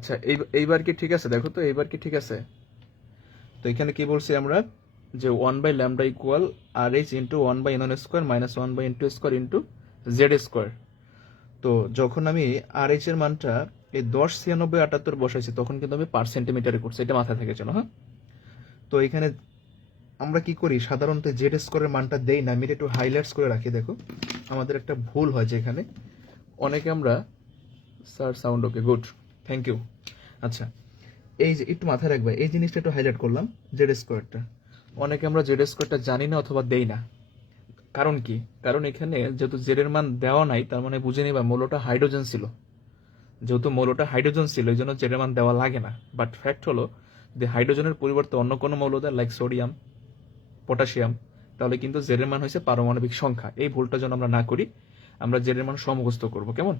আচ্ছা এইবার কি ঠিক আছে? দেখো তো এইবার কি ঠিক আছে? তো এখানে কি বলছি আমরা, যে 1/λ equal R H into 1/n square minus 1/n2 square into Z square. তো যখন আমি আর এইচ এর মানটা এই 10 96 78 বসাইছি তখন কিন্তু আমি পার সেন্টিমিটারে করছি, এটা মাথায় থেকে চলো। হ্যাঁ, তো এখানে আমরা কি করি সাধারণত জেড স্কোয়ারের মানটা দেই না, আমি এটা একটু হাইলাইটস করে রাখি। দেখো আমাদের একটা ভুল হয় যে এখানে অনেকে আমরা, sir sound okay, good, thank you. আচ্ছা, এই যে একটু মাথায় রাখবে এই জিনিসটা একটু হাইলাইট করলাম, জেড স্কোয়ারটা অনেকে আমরা জেড স্কোয়ারটা জানি না অথবা দেই না। কারণ কি? কারণ এখানে যেহেতু জেড এর মান দেওয়া নাই, তার মানে বুঝে নিবা মৌলটা হাইড্রোজেন ছিল। যেহেতু মৌলটা হাইড্রোজেন ছিল এই জন্য জেড এর মান দেওয়া লাগে না। বাট ফ্যাক্ট হলো যে হাইড্রোজেনের পরিবর্তে অন্য কোনো মৌল দেয়, লাইক সোডিয়াম, পটাশিয়াম, তাহলে কিন্তু জেড এর মান হয়েছে পারমাণবিক সংখ্যা। এই ভুলটা যেন আমরা না করি, আমরা জেড এর মান সমুখস্থ করবো। কেমন?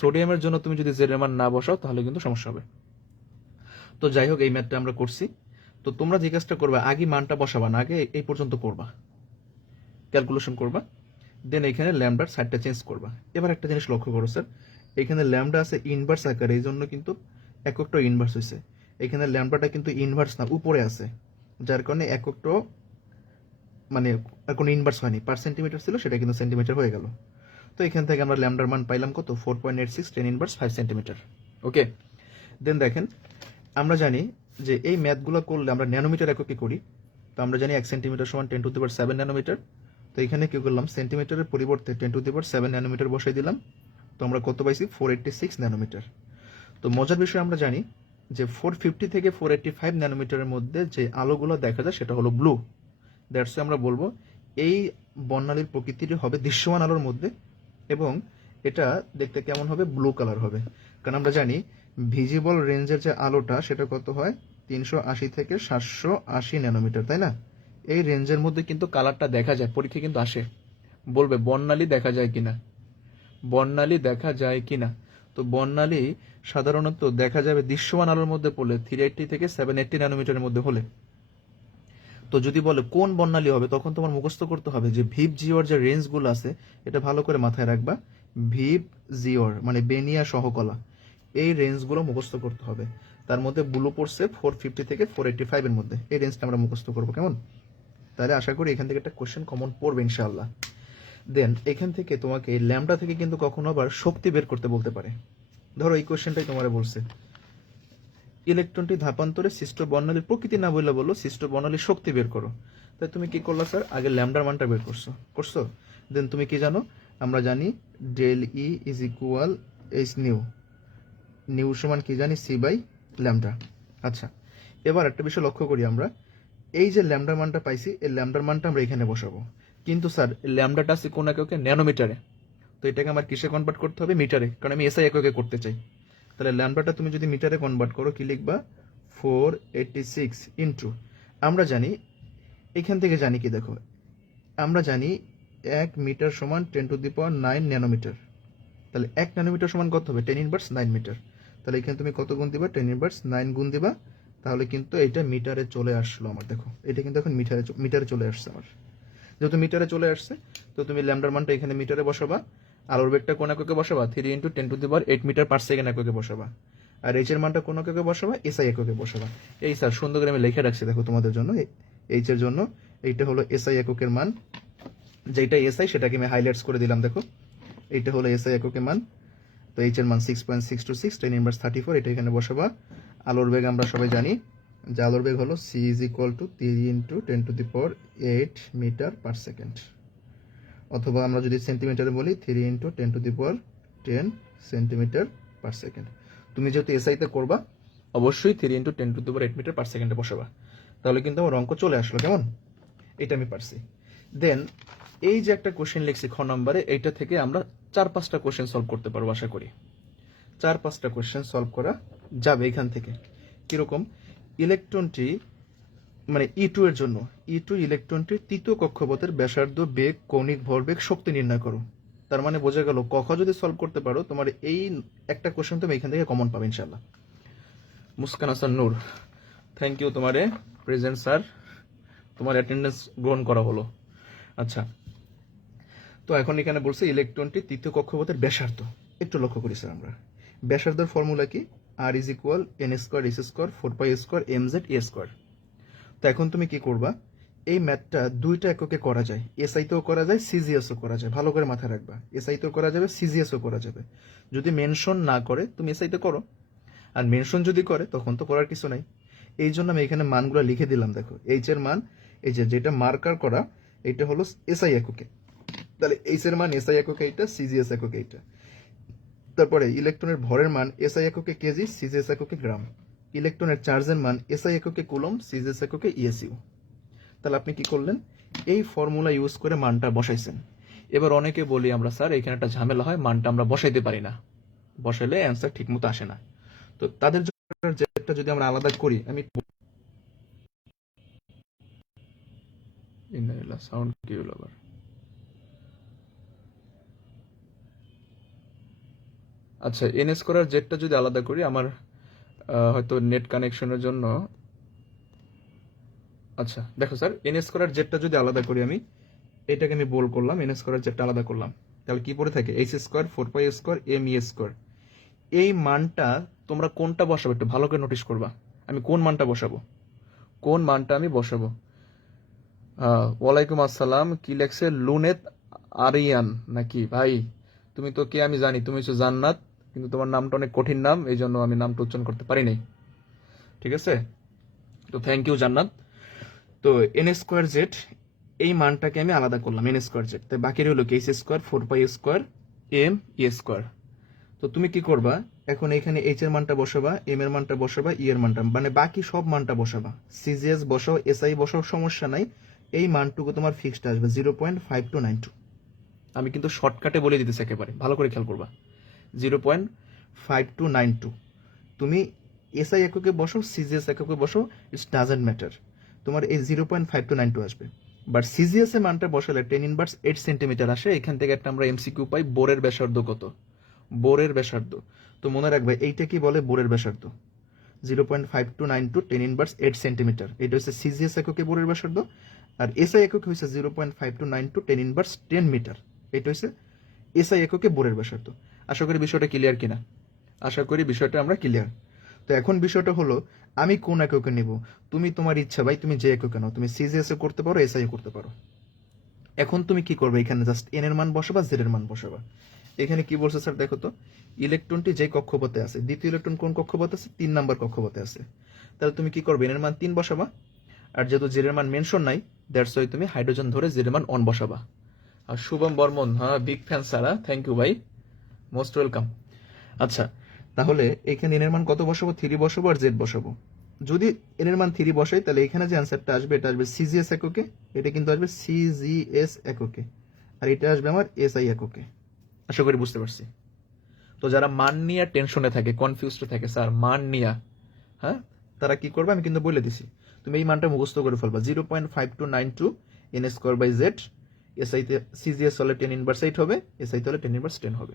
সোডিয়ামের জন্য তুমি যদি জেড এর মান না বসাও তাহলে কিন্তু সমস্যা হবে। তো যাই হোক, এই ম্যাথটা আমরা করছি। তো তোমরা যে কাজটা করবা, আগে মানটা বসাবা না, আগে এই পর্যন্ত করবা, ক্যালকুলেশন করবা, দেন এখানে ল্যামডার সাইডটা চেঞ্জ করবা। এবার একটা জিনিস লক্ষ্য করো স্যার, এখানে ল্যামডা আছে ইনভার্স আকারে, এই জন্য কিন্তু এককটা ইনভার্স হয়েছে। এখানে ল্যামডাটা কিন্তু ইনভার্স না, উপরে আছে, যার কারণে এককটা মানে কোনো ইনভার্স হয়নি। পার সেন্টিমিটার ছিল, সেটা কিন্তু সেন্টিমিটার হয়ে গেল। তো এখান থেকে আমরা ল্যামডার মান পাইলাম কত? 4.86 10 ইনভার্স 5 সেন্টিমিটার। ওকে, দেন দেখেন আমরা জানি যে এই ম্যাথগুলো করলে আমরা ন্যানোমিটার এককে করি। তো আমরা জানি 1 সেন্টিমিটার সমান 10⁻7 ন্যানোমিটার। তো এখানে কি করলাম, সেন্টিমিটারের পরিবর্তে 10⁻7 ন্যানোমিটার বসাই দিলাম। তো আমরা কত পাইছি? 486 ন্যানোমিটার। তো মজার বিষয় আমরা জানি যে 450 থেকে 485 ন্যানোমিটারের মধ্যে যে আলোগুলো দেখা যায় সেটা হলো ব্লু। দ্যাটস আমরা বলবো এই বর্ণালীর প্রকৃতিটি হবে দৃশ্যমান আলোর মধ্যে, এবং এটা দেখতে কেমন হবে? ব্লু কালার হবে। কারণ আমরা জানি ভিজিবল রেঞ্জের যে আলোটা সেটা কত হয়? 380 থেকে 780 ন্যানোমিটার, তাই না? এই রেঞ্জের মধ্যে কিন্তু কালারটা দেখা যায়। পরীক্ষা কিন্তু আসে, বলবে বর্ণালী দেখা যায় কিনা, বর্ণালী দেখা যায় কিনা। তো বর্ণালী সাধারণত দেখা যাবে দৃশ্যমান আলোর মধ্যে পড়লে 380 থেকে 780 ন্যানোমিটারের মধ্যে হলে। তো যদি বলে কোন বর্ণালী হবে, তখন তোমার মুখস্থ করতে হবে যে ভিপ জিওর যে রেঞ্জগুলো আছে, এটা ভালো করে মাথায় রাখবা। ভিপ জিওর মানে বেনিয়া সহকলা, এই রেঞ্জগুলো মুখস্থ করতে হবে। তার মধ্যে ব্লু পড়ছে 450 থেকে 485 এর মধ্যে, এই রেঞ্জটা আমরা মুখস্থ করবো। কেমন? তাহলে আশা করি এখান থেকে একটা কোশ্চেন কমন পড়বে ইনশাআল্লাহ। দেন এখান থেকে তোমাকে ল্যামডা থেকে কিন্তু কখনো আবার শক্তি বের করতে বলতে পারে। ধরো এই কোশ্চেনটাই তোমার বলছে ইলেকট্রনটি ধাপান্তরে সৃষ্ট বর্ণালীর প্রকৃতি না বললে বললো সৃষ্ট বর্ণালীর শক্তি বের করো। তাই তুমি কি করলা স্যার? আগে ল্যামডার মানটা বের করছো। দেন তুমি কি জানো? আমরা জানি del E is equal H nu, nu সমান কি জানি? C by lambda. আচ্ছা, এবার একটা বিষয় লক্ষ্য করি আমরা, এই যে ল্যামডার মানটা পাইছি, এই ল্যামডার মানটা আমরা এখানে বসাবো। কিন্তু স্যার ল্যামডাটা আছে কোন এককে? ন্যানোমিটারে। তো এটাকে আমার কিসে কনভার্ট করতে হবে? মিটারে, কারণ আমি এসআই এককে করতে চাই। তাহলে ল্যামডাটা তুমি যদি মিটারে কনভার্ট করো, কি লিখবা? 486 ইন্টু, আমরা জানি এখান থেকে জানি কি, দেখো আমরা জানি 1 মিটার সমান 10⁹9 ন্যানোমিটার। তাহলে 1 ন্যানোমিটার সমান কত হবে? 10 ইনভার্স 9 মিটার। তাহলে এখানে তুমি কত গুণ দিবা? 10 ইনভার্স 9 গুণ দিবা। তাহলে কিন্তু এটা মিটারে চলে আসলো আমার। দেখো এটা কিন্তু এখন মিটারে চলে আসছে আমার। যেহেতু মিটারে চলে আসছে, তো তুমি ল্যামডার মানটা এখানে মিটারে বসাবা, আলোর বেগটা কোন এককে বসাবা? 3 ইন্টু 10⁸8 মিটার পার সেকেন্ড এককে বসাবা। আর এইচ এর মানটা কোন এককে বসাবা? এসআই এককে বসাবা। এই স্যার সুন্দর করে আমি লিখে রাখছি, দেখো তোমাদের জন্য। এইচ এর জন্য এইটা হলো এসআই এককের মান, যেটা এসআই সেটাকে আমি হাইলাইটস করে দিলাম। দেখো এইটা হলো এসআই এককের মান। তো এইচ এর মান 6.626 10 ইনভার্স 34, এটা এখানে বসাবা। আলোর বেগ আমরা সবাই জানি যে আলোর বেগ হলো c is equal to 3 into 10⁸8 metre per second, অথবা আমরা যদি সেন্টিমিটারে বলি 3 ইন্টু 10⁻10 সেন্টিমিটার পার সেকেন্ড। তুমি যেহেতু এসআইতে করবা, অবশ্যই 3 ইন্টু 10⁸8 মিটার পার সেকেন্ডে বসাবা। তাহলে কিন্তু আমার অঙ্ক চলে আসলো। কেমন? এটা আমি পারছি। দেন এই যে একটা কোশ্চেন লিখছি খ নম্বরে, এইটা থেকে আমরা 4-5টা কোশ্চেন সলভ করতে পারবো আশা করি। 4-5টা কোশ্চেন সলভ করা যাবে এখান থেকে। কিরকম? ইলেকট্রনটি মানে E2 এর জন্য, E2 ইলেকট্রনটির তৃতীয় কক্ষপথের ব্যাসার্ধ, বেগ, কৌণিক ভরবেগ, শক্তি নির্ণয় করো। তার মানে বোঝা গেল ক খ যদি সলভ করতে পারো, তোমার এই একটা কোশ্চেন তুমি এখান থেকে কমন পাবে ইনশাআল্লাহ। মুস্কান হাসান নূর, থ্যাংক ইউ তোমারে প্রেজেন্ট স্যার, তোমার অ্যাটেন্ডেন্স গ্রহণ করা হলো। আচ্ছা, তো এখন এখানে বলছে ইলেকট্রনটি তৃতীয় কক্ষপথের ব্যাসার্ধ। একটু লক্ষ্য করি স্যার, আমরা ব্যাসার্ধের ফর্মুলা কি? R is equal n square s square 4 pi square m Z a square. তো এখন তুমি কি করবা, এই ম্যাথটা দুইটা এককে করা যায়, এসআইতেও করা যায়, সিজিএসও করা যায়। ভালো করে মাথায় রাখবা, এসআইতেও করা যাবে, সিজিএসও করা যাবে। যদি মেনশন না করে তুমি এসআইতে করো, আর মেনশন যদি করে তখন তো করার কিছু নাই। এই জন্য আমি এখানে মানগুলো লিখে দিলাম। দেখো এইচ এর মান, এই যে যেটা মার্কার করা এটা হলো এসআই এককে, তাহলে এইচ এর মান এসআই এককে এইটা, সিজিএস এককে এইটা। তারপরে ইলেকট্রনের ভরের মান এসআই এককে কেজি, সিজিএস এককে গ্রাম। ইলেকট্রনের চার্জের মান এসআই এককে কুলম, সিজিএস এককে ইএসইউ। তাহলে আপনি কি করলেন, এই ফর্মুলা ইউজ করে মানটা বসাইছেন। এবার অনেকে বলি আমরা স্যার এখানে একটা ঝামেলা হয়, মানটা আমরা বসাইতে পারি না, বসাইলে অ্যান্সার ঠিক মতো আসে না। তো তাদের জন্য যেটা যদি আমরা আলাদা করি, আমি সাউন্ড কি হলো আবার, আচ্ছা এন স্কোয়ার জেডটা যদি আলাদা করি, আমার হয়তো নেট কানেকশনের জন্য, আচ্ছা দেখো স্যার এন স্কোয়ার জেডটা যদি আলাদা করি, আমি এটাকে আমি বোল্ড করলাম, এন স্কোয়ার জেডটা আলাদা করলাম, তাহলে কি পড়ে থাকে H square 4 pi square M E square. এই মানটা তোমরা কোনটা বসাবো একটু ভালো করে নোটিস করবা, আমি কোন মানটা বসাবো, কোন মানটা আমি বসাবো। ওয়ালাইকুম আসসালাম, কি লেখছে লুনেত আরিয়ান নাকি ভাই, তুমি তো কে আমি জানি, তুমি হচ্ছে জান্নাত, কিন্তু তোমার নামটা অনেক কঠিন নাম, এই জন্য আমি নামটা উচ্চারণ করতে পারি নাই। ঠিক আছে, তো থ্যাংক ইউ জান্নাত। তো এন স্কোয়ার জেড এই মানটাকে আমি আলাদা করলাম, এন স্কোয়ার জেড, তাই বাকি রইল H square 4 pi square M E square. তো তুমি কি করবা, এখন এখানে এইচ এর মানটা বসাবা, এম এর মানটা বসাবা, ই এর মানটা, মানে বাকি সব মানটা বসাবা, সিজিএস বসাও, এসআই বসাও, সমস্যা নাই। এই মানটুকু তোমার ফিক্সড আসবে 0.5292। আমি কিন্তু শর্টকাটে বলে দিতেছি, একেবারে ভালো করে খেয়াল করবা, 0.5292। তুমি এসআই এককে বসো, সিজিএস এককে বসো, ইটস ডাজেন্ট ম্যাটার, তোমার এই 0.5292 আসবে। বাট সিজিএস এর মানটা বসালে 10⁻8 সেন্টিমিটার আসে। এখান থেকে একটা আমরা এমসিকিউ পাই, বোরের ব্যাসার্ধ কত, বোরের ব্যাসার্ধ। তো মনে রাখবে এইটা কি বলে, বোরের ব্যাসার্ধ 0.5292 10⁻8 সেন্টিমিটার, এটা হচ্ছে সিজিএস এককে বোরের ব্যাসার্ধ। আর এসআই এককে হচ্ছে 0.5292 10⁻10 মিটার, এটা হচ্ছে এসআই এককে বোরের ব্যাসার্ধ। আশা করি বিষয়টা ক্লিয়ার কিনা, আশা করি বিষয়টা আমরা ক্লিয়ার। তো এখন বিষয়টা হলো আমি কোন এককে নিব, তুমি তোমার ইচ্ছা ভাই, তুমি যে এককে নাও, তুমি সিজিএস এ করতে পারো, এসআই করতে পারো। এখন তুমি কি করবে, এখানে জাস্ট এন এর মান বসাবা, জেড এর মান বসাবা। এখানে কি বলছে স্যার, দেখো তো ইলেকট্রনটি যে কক্ষপথে আছে, দ্বিতীয় ইলেকট্রন কোন কক্ষপথে আছে, 3 নাম্বার কক্ষপথে আছে। তাহলে তুমি কি করবে, এন এর মান 3 বসাবা, আর যেহেতু জেড এর মান মেনশন নাই, দ্যাটস ওয়াই তুমি হাইড্রোজেন ধরে জেড এর মান অন বসাবা। আর শুভম বর্মন, হ্যাঁ big fan sir, thank you ভাই, মোস্ট ওয়েলকাম। আচ্ছা তাহলে এখানে এন এর মান কত বসাবো, 3 বসাবো আর জেড বসাবো। যদি এন এর মান 3 বসাই, তাহলে এখানে যে অ্যান্সারটা আসবে এটা আসবে সিজিএস এককে, এটা কিন্তু আসবে সিজিএস এককে, আর এটা আসবে আমার এসআই এককে। আশা করি বুঝতে পারছি। তো যারা মান নিয়ে টেনশনে থাকে, কনফিউজড থাকে স্যার মান নিয়ে, হ্যাঁ তারা কি করবে আমি কিন্তু বলে দিছি, তুমি এই মানটা মুখস্থ করে ফেলবা, 0.5292 এন স্কোয়ার বাই জেড। এসআইতে সিজিএস হলে 10⁻8 হবে, এসআইতে হলে 10⁻10 হবে।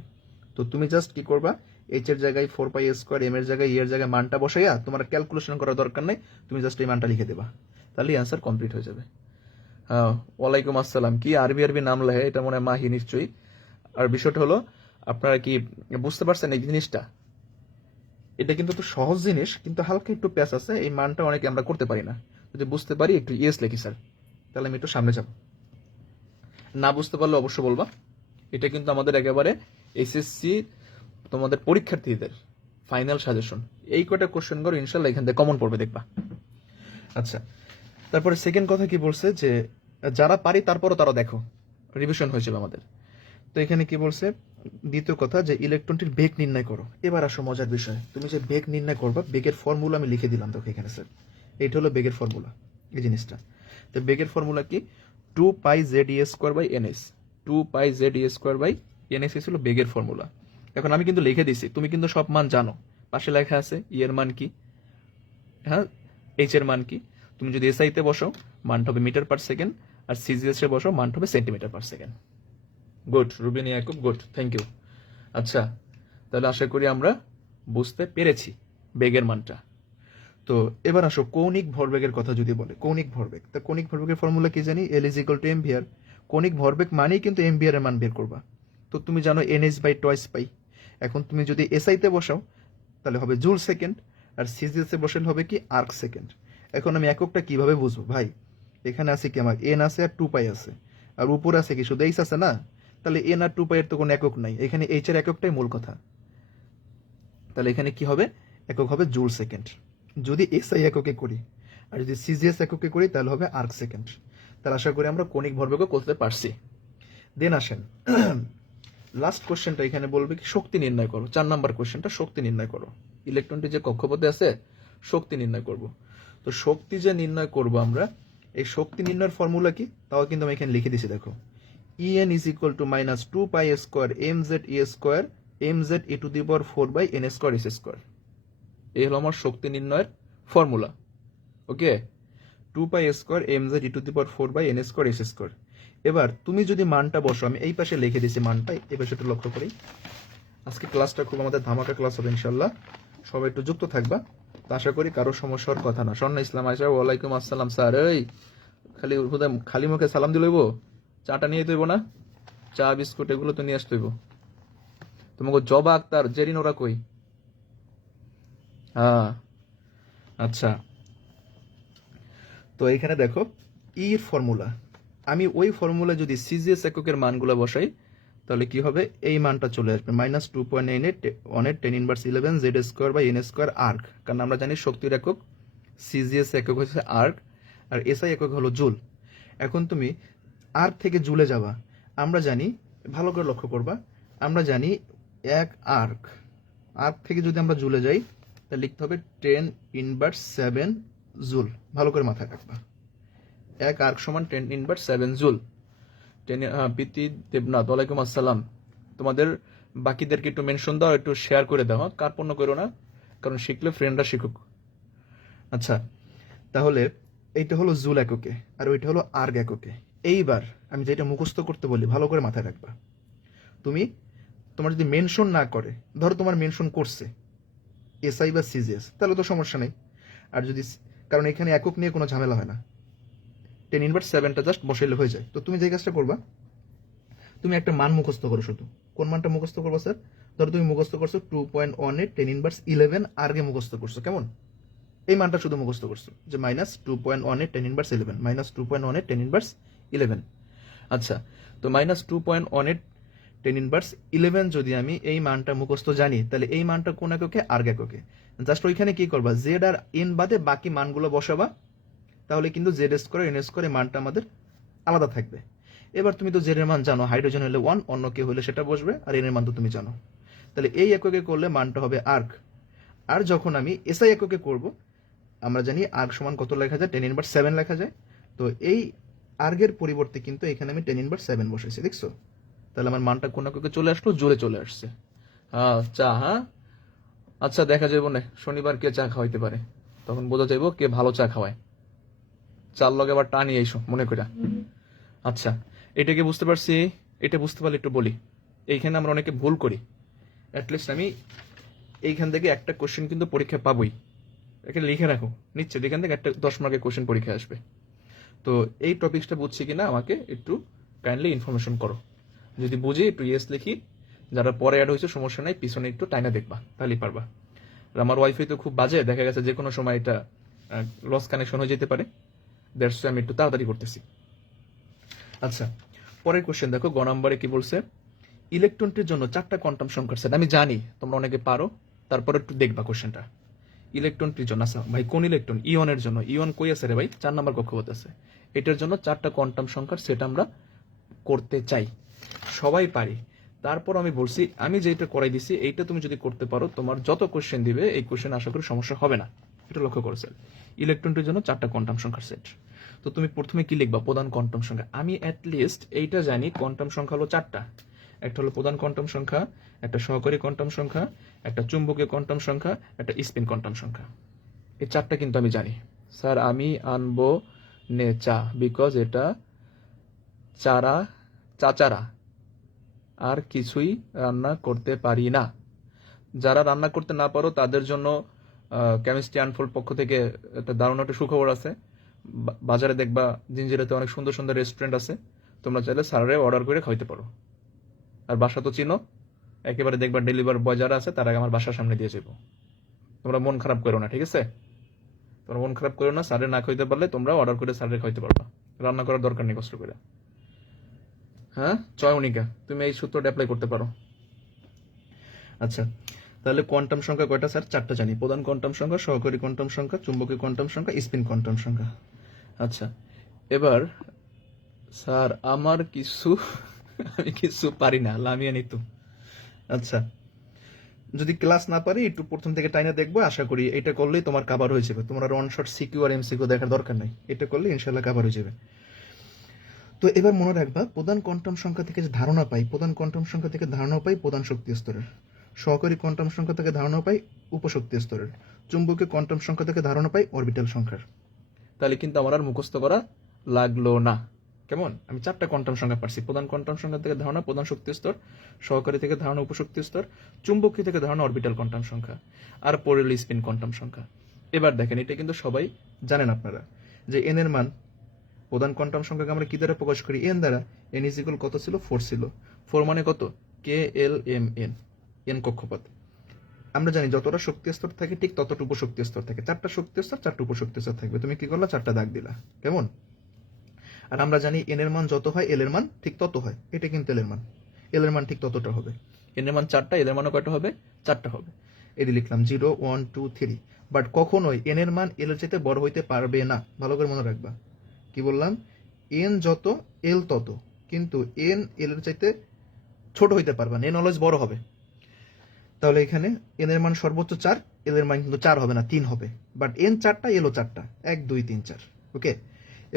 তো তুমি জাস্ট কি করবা, এইচ এর জায়গায় 4 পাই স্কোয়ার, এম এর জায়গায় ই এর জায়গায় মানটা বসাইয়া, তোমার ক্যালকুলেশন করার দরকার নাই, তুমি জাস্ট এই মানটা লিখে দেবা, তাহলে অ্যান্সার কমপ্লিট হয়ে যাবে। হ্যাঁ ওয়ালাইকুম আসসালাম, কি আরবি আরবি নাম লেখে, এটা মনে হয় মাহি নিশ্চয়ই। আর বিষয়টা হলো আপনারা কি বুঝতে পারছেন এই জিনিসটা, এটা কিন্তু তো সহজ জিনিস, কিন্তু হালকা একটু প্যাচ আছে, এই মানটা অনেকে আমরা করতে পারি না। যদি বুঝতে পারি একটু ইয়েস লিখি স্যার, তাহলে আমি একটু সামনে যাব। না বুঝতে পারলে অবশ্য বলবা। এটা কিন্তু আমাদের একেবারে এসএসসি তোমাদের পরীক্ষার্থীদের ফাইনাল সাজেশন, এই কয়টা কোশ্চেন করো ইনশাল্লাহ এখান থেকে কমন পড়বে দেখবা। আচ্ছা তারপরে সেকেন্ড কথা কি বলছে, যে যারা পারি তারপরও তারা দেখো, রিভিশন হয়েছিল আমাদের। তো এখানে কি বলছে, দ্বিতীয় কথা যে ইলেকট্রনটির বেগ নির্ণয় করো। এবার আসো মজার বিষয়, তুমি যে বেগ নির্ণয় করবা, বেগের ফর্মুলা আমি লিখে দিলাম তোকে এখানে স্যার, এইটা হলো বেগের ফর্মুলা, এই জিনিসটা। তো বেগের ফর্মুলা কি, 2 pi Z e square by ns, 2 pi Z e square by ns ছিল বেগের ফর্মুলা। এখন আমি কিন্তু লিখে দিছি, তুমি কিন্তু সব মান জানো, পাশে লেখা আছে ই এর মান কি, হ্যাঁ এইচ এর মান কি। তুমি যদি এসআইতে বসো মানটা হবে মিটার পার সেকেন্ড, আর সিজিএস এ বসো মানটা হবে centimetre per second. Good Rubin Yakub, good, thank you. আচ্ছা তাহলে আশা করি আমরা বুঝতে পেরেছি বেগের মানটা। তো এবার আসো কৌণিক ভরবেগের কথা যদি বলে, কৌণিক ভরবেগ, তা কৌণিক ভরবেগের ফর্মুলা কি জানি, এল ইজ ইকুয়াল টু এমভিআর। কৌণিক ভরবেগ মানেই কিন্তু এমভিআর এর মান বের করবা। তো তুমি জানো এনএস বাই টয়েস পাই। এখন তুমি যদি এসআইতে বসাও, তাহলে হবে জুল সেকেন্ড, আর সিজিএস এ বসালে হবে কি আর্ক সেকেন্ড। এখন আমি এককটা কিভাবে বুঝবো ভাই? এখানে আছে কি আমার এন আছে আর 2 পাই আছে, আর উপরে আছে কি শুধু এইচ আছে না, তাহলে এন আর 2 পাই এর তো কোনো একক নাই, এখানে এইচ এর এককটাই মূল কথা। তাহলে এখানে কি হবে? একক হবে জুল সেকেন্ড যদি এসআই এককে করি, আর যদি সিজিএস এককে করি তাহলে হবে আর্ক সেকেন্ড। তাহলে আশা করি আমরা কণিক ভরবেগ করতে পারছি। দেন আসেন লাস্ট কোশ্চেনটা, এখানে বলবে কি শক্তি নির্ণয় করো। 4 নাম্বার কোশ্চেনটা শক্তি নির্ণয় করো। ইলেকট্রনটি যে কক্ষপথে আছে শক্তি নির্ণয় করব। তো শক্তি যে নির্ণয় করব আমরা, এই শক্তি নির্ণয়ের ফর্মুলা কি তাও কিন্তু আমি এখানে লিখে দিছি, দেখো En is equal to minus 2 pi square mz e square mz e to the power 4 by n square s square। এই হলো আমার শক্তি নির্ণয়ের formula. Okay, 2 pi square mz e to the power 4 by n square s square। এবার তুমি যদি মানটা বসো, আমি এই পাশে লিখে দিছি মানটা, এই পাশে একটু লক্ষ্য করি। আজকে ক্লাসটা খুব আমাদের ধামাকা ক্লাস হবে ইনশাল্লাহ, সবাই একটু যুক্ত থাকবা। তো আশা করি কারো সমস্যার কথা না। স্বর্ণ ইসলাম আয়সা, ওয়ালাইকুম আসসালাম স্যার। এই খালি মুখে সালাম দিলইব, চাটা নিয়ে তৈব না, চা বিস্কুট এগুলো তো নিয়ে আসতে হইব। তোমাকে জবা আক্তার জেরিন ওরা কই? হ্যাঁ আচ্ছা, তো এখানে দেখো ইর ফর্মুলা, আমি ওই ফর্মুলা যদি সিজিএস এককের মানগুলো বসাই তাহলে কি হবে? এই মানটা চলে আসবে minus 2.98 10 inverse 11 Z square by N square erg. কারণ আমরা জানি শক্তির একক সিজিএস একক হচ্ছে আর্ক, আর এসআই একক হলো জুল। এখন তুমি আর্ক থেকে জুলে যাবা, আমরা জানি, ভালো করে লক্ষ্য করবা, আমরা জানি এক আর্ক, আর্ক থেকে যদি আমরা জুলে যাই তাহলে লিখতে হবে 10 ইনভার্স 7 জুল। ভালো করে মাথায় রাখবা, এক আর্ক সমান 10 ইনভার্স 7 জুল। প্রীতি দেবনাথ, ওয়ালাইকুম আসসালাম। তোমাদের বাকিদেরকে একটু মেনশন দাও, একটু শেয়ার করে দাও, কার পণ্য করো না, কারণ শিখলে ফ্রেন্ডরা শিখুক। আচ্ছা, তাহলে এইটা হলো জুল এককে আর ওইটা হলো আর্গ এককে। এইবার আমি যেটা মুখস্থ করতে বলি ভালো করে মাথায় রাখবা। তুমি তোমার যদি মেনশন না করে, ধরো তোমার মেনশন করছে এসআই বা সিজিএস, তাহলে তো সমস্যা নেই। আর যদি, কারণ এখানে একক নিয়ে কোনো ঝামেলা হয় না, 10 ইনভার্স 7টা জাস্ট বসাইলে হয়ে যায়। তো তুমি যে কাজটা করবা, তুমি একটা মান মুখস্থ করো শুধু। কোন মানটা মুখস্থ করবো স্যার? ধরো তুমি মুখস্থ করছো 2.18 10 ইনভার্স 11 আর্গে মুখস্থ করছো, কেমন? এই মানটা শুধু মুখস্থ করছো যে মাইনাস 2.18 10 ইনভার্স 11 মাইনাস 2.18 10 ইনভার্স 11। আচ্ছা, তো মাইনাস 2.18 10 ইনভার্স 11 যদি আমি এই মানটা মুখস্থ জানি, তাহলে এই মানটা কোন এককে? আর্গ এককে। জাস্ট ওইখানে কি করবা, জেড আর এন বাদে বাকি মানগুলো বসাবা, তাহলে কিন্তু জেড স্কোয়ার এন স্কোয়ার এই মানটা আমাদের আলাদা থাকবে। এবার তুমি তো জেড এর মান জানো, হাইড্রোজেন হলে 1, অন্য কেউ হলে সেটা বসবে, আর এন এর মান তো তুমি জানো। তাহলে এই এককে করলে মানটা হবে আর্গ। আর যখন আমি এসআই এককে করব, আমরা জানি আর্গ সমান কত লেখা যায়? 10 ইনভার্স 7 লেখা যায়। তো এই আর্গের পরিবর্তে কিন্তু এখানে আমি 10 ইনভার্স 7 বসাইছি, দেখছো? তাহলে আমার মানটা কোন এককে চলে আসলো? জোরে চলে আসছে। চা, হ্যাঁ আচ্ছা, দেখা যাবো না শনিবার কে চা খাওয়াইতে পারে, তখন বোঝা যাইব কে ভালো চা খাওয়ায়। চার লগে আবার টানি এইসব মনে করা। আচ্ছা, এটাকে বুঝতে পারছি। এটা বুঝতে পারলে একটু বলি, এইখানে আমরা অনেকে ভুল করি। অ্যাটলিস্ট আমি এইখান থেকে একটা কোশ্চেন কিন্তু পরীক্ষা পাবই, এখানে লিখে রাখো, নিচ্ছে এখান থেকে একটা 10 মার্কের কোশ্চেন পরীক্ষা আসবে। তো এই টপিকসটা বুঝছি কিনা আমাকে একটু কাইন্ডলি ইনফরমেশন করো। যদি বুঝি একটু ইয়েস লিখি, যারা পরে অ্যাড হয়েছে সমস্যা নাই, পিছনে একটু টাইনা দেখবা, তাহলেই পারবা। আর আমার ওয়াইফাই তো খুব বাজে, দেখা গেছে যে কোনো সময় এটা লস কানেকশন হয়ে যেতে পারে, দ্যাটস আমি একটু তাড়াতাড়ি করতেছি। আচ্ছা, পরের কোশ্চেন দেখো, গ নম্বরে কি বলছে? ইলেকট্রনটির জন্য 4টা কোয়ান্টাম সংখ্যার সেট। আমি জানি তোমরা অনেকে পারো, তারপরে একটু দেখবা কোশ্চেনটা। ইলেকট্রনটির জন্য, আচ্ছা ভাই কোন ইলেকট্রন? ইয়নের জন্য। ইয়ন কই আছে রে ভাই? 4 নম্বর কক্ষপথ আছে। এটার জন্য 4টা কোয়ান্টাম সংখ্যার সেট আমরা করতে চাই, সবাই পারি। তারপর আমি বলছি, আমি যেটা করাই দিছি এইটা তুমি যদি করতে পারো, তোমার যত কোশ্চেন দিবে এই কোশ্চেন আশা করি সমস্যা হবে না। এটা লক্ষ্য করছে। ইলেকট্রনটির জন্য 4টা কোয়ান্টাম সংখ্যার সেট। তো তুমি প্রথমে কি লিখবা? প্রধান কোয়ান্টাম সংখ্যা। আমি অ্যাটলিস্ট এইটা জানি কোয়ান্টাম সংখ্যা হলো 4টা। একটা হলো প্রধান কোয়ান্টাম সংখ্যা, একটা সহকারী কোয়ান্টাম সংখ্যা, একটা চুম্বকীয় কোয়ান্টাম সংখ্যা, একটা স্পিন কোয়ান্টাম সংখ্যা। এই 4টা কিন্তু আমি জানি। স্যার আমি আনবো নে চা, বিকজ এটা চাচারা আর কিছুই রান্না করতে পারি না। যারা রান্না করতে না পারো তাদের জন্য কেমিস্ট্রি আনফোল্ড পক্ষ থেকে একটা দারুণ একটা সুখবর আছে। বাজারে দেখবা জিঞ্জিরাতে অনেক সুন্দর সুন্দর রেস্টুরেন্ট আছে, তোমরা চাইলে স্যারে অর্ডার করে খাইতে পারো। আর বাসা তো চিনো, একেবারে দেখবা ডেলিভার বয় যারা আছে তারা আমার বাসার সামনে দিয়ে যাবো। তোমরা মন খারাপ করো না, ঠিক আছে? তোমরা মন খারাপ করো না, স্যারের না খাইতে পারলে তোমরা অর্ডার করে স্যারের খাইতে পারবা, রান্না করার দরকার নেই কষ্ট করে। হ্যাঁ চয়নিকা, তুমি এই সূত্রটা অ্যাপ্লাই করতে পারো। আচ্ছা, তাহলে কোয়ান্টাম সংখ্যা কয়টা স্যার? 4টা জানি। প্রধান কোয়ান্টাম সংখ্যা, সহকারী কোয়ান্টাম সংখ্যা, চুম্বকীয় কোয়ান্টাম সংখ্যা, স্পিন কোয়ান্টাম সংখ্যা। আচ্ছা, এবার স্যার আমার কিছু আমি কিছু পারি না, লামিয়া নিতু। আচ্ছা, যদি ক্লাস না পারি একটু প্রথম থেকে টাইনা দেখবো, আশা করি এটা করলেই তোমার কাভার হয়ে যাবে। তোমার আর ওয়ান শট সিকিউ আর এমসিকিউ দেখার দরকার নাই, এটা করলে ইনশাল্লাহ কাভার হয়ে যাবে। তো এবার মনে রাখবা, প্রধান কোয়ান্টাম সংখ্যা থেকে যে ধারণা পাই, প্রধান কোয়ান্টাম সংখ্যা থেকে ধারণা পাই প্রধান শক্তি স্তরের, সহকারী কোয়ান্টাম সংখ্যা থেকে ধারণা পাই উপশক্তি স্তরের, চুম্বকীয় কোয়ান্টাম সংখ্যা থেকে ধারণা পাই অরবিটাল সংখ্যার। তাহলে কিন্তু আমার আর মুখস্থ করা লাগলো না। কেমন? আমি 4টা কোয়ান্টাম সংখ্যা পারছি। প্রধান কোয়ান্টাম সংখ্যা থেকে ধারণা প্রধান শক্তি স্তর, সহকারী থেকে ধারণা উপশক্তি স্তর, চুম্বকীয় থেকে ধারণা অরবিটাল কোয়ান্টাম সংখ্যা, আর পরের স্পিন কোয়ান্টাম সংখ্যা। এবার দেখেন, এটা কিন্তু সবাই জানেন আপনারা যে এন এর মান, প্রধান কোয়ান্টাম সংখ্যাকে আমরা কি দ্বারা প্রকাশ করি? এন দ্বারা। এন ইজ ইকুয়াল কত ছিল? 4 ছিল। 4 মানে কত? কে এল এম এন, এন কক্ষপথ। আমরা জানি যতটা শক্তি স্তর থাকে ঠিক ততটা উপশক্তি স্তর থাকে। 4টা শক্তি স্তর, 4টা উপশক্তি স্তর থাকবে। তুমি কি করলা? 4টা দাগ দিলা। কেমন? আর আমরা জানি এন এর মান যত হয় এল এর মান ঠিক তত হয়। এটা কিন্তু এল এর মান, এল এর মান ঠিক ততটা হবে। এন এর মান 4টা, এল এর মানও কয়টা হবে? 4টা হবে। এটি লিখলাম 0 1 2 3। বাট কখনোই এন এর মান এল এর চাইতে বড় হইতে পারবে না, ভালো করে মনে রাখবা। কি বললাম? এন যত এল তত, কিন্তু এন এল এর চাইতে ছোট হইতে পারবে না, এন অলওয়েজ বড় হবে। তাহলে এখানে এন এর মান সর্বোচ্চ 4, এল এর মান কিন্তু 4 হবে না, 3 হবে। বাট এন 4টা, এলও 4টা, 1 2 3 4। ওকে,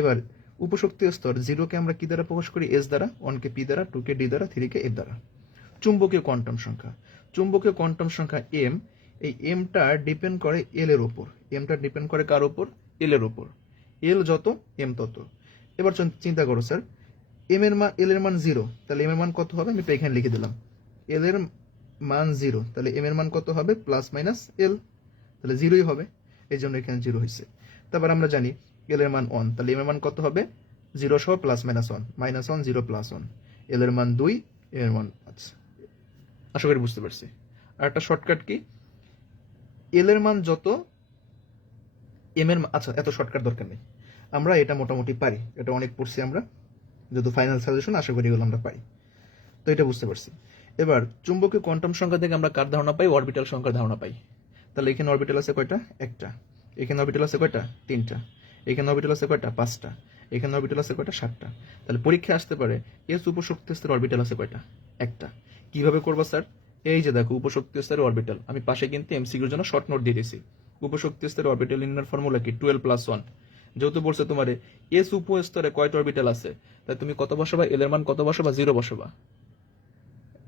এবার উপশক্তি স্তর 0 কে আমরা কি দ্বারা প্রকাশ করি? এস দ্বারা, 1 কে পি দ্বারা, 2 কে ডি দ্বারা, 3 কে এফ দ্বারা। চুম্বকীয় কোয়ান্টাম সংখ্যা, চুম্বকীয় কোয়ান্টাম সংখ্যা এম, এই এমটা ডিপেন্ড করে এল এর উপর। এমটা ডিপেন্ড করে কার উপর? এল এর উপর। এল যত এম তত। এবার চিন্তা করো স্যার, এম এর মান, এল এর মান 0, তাহলে এম এর মান কত হবে? আমি এখানে লিখে দিলাম এল এর মান 0, তাহলে এম এর মান কত হবে? প্লাস মাইনাস এল, তাহলে 0ই হবে, এই জন্য এখানে 0 হয়েছে। তারপর আমরা জানি এল এর মান 1, তাহলে এম এর মান কত হবে? 0 সহ প্লাস মাইনাস 1, মাইনাস 1 0 প্লাস 1। এল এর মান 2, এম এর মান 5। আশা করি বুঝতে পারছি। আর একটা শর্টকাট কি? এল এর মান যত এম এর, আচ্ছা এত শর্টকাট দরকার নেই, আমরা এটা মোটামুটি পারি, এটা অনেক পড়ছি আমরা, যেহেতু ফাইনাল সাজেশন আশা করি এগুলো আমরা পাই। তো এটা বুঝতে পারছি। এবার চুম্বকীয় কোয়ান্টাম সংখ্যা থেকে আমরা কার ধারণা পাই? অরবিটাল সংখ্যার ধারণা পাই। তাহলে এখানে অরবিটাল আছে কয়টা? একটা। এখানে অরবিটাল আছে কয়টা? 3টা। এখানে অরবিটাল আছে কয়টা? 5টা। এখানে অরবিটাল আছে কয়টা? 7টা। তাহলে পরীক্ষায় আসতে পারে এস উপশক্তি স্তরের অরবিটাল আছে কয়টা? একটা। কিভাবে করবা স্যার? এই যে দেখো, উপশক্তি স্তরের অরবিটাল, আমি পাশে কিন্তু এমসিকিউর জন্য শর্ট নোট দিয়ে দিয়েছি। উপশক্তি স্তরের অরবিটাল নির্ণয়ের ফর্মুলা কি? 12 + 1। যেহেতু বলছে তোমার এস উপস্তরে কয়টা অরবিটাল আছে, তাই তুমি কত বসাবা? এল এর মান কত বসাবা? 0 বসাবা।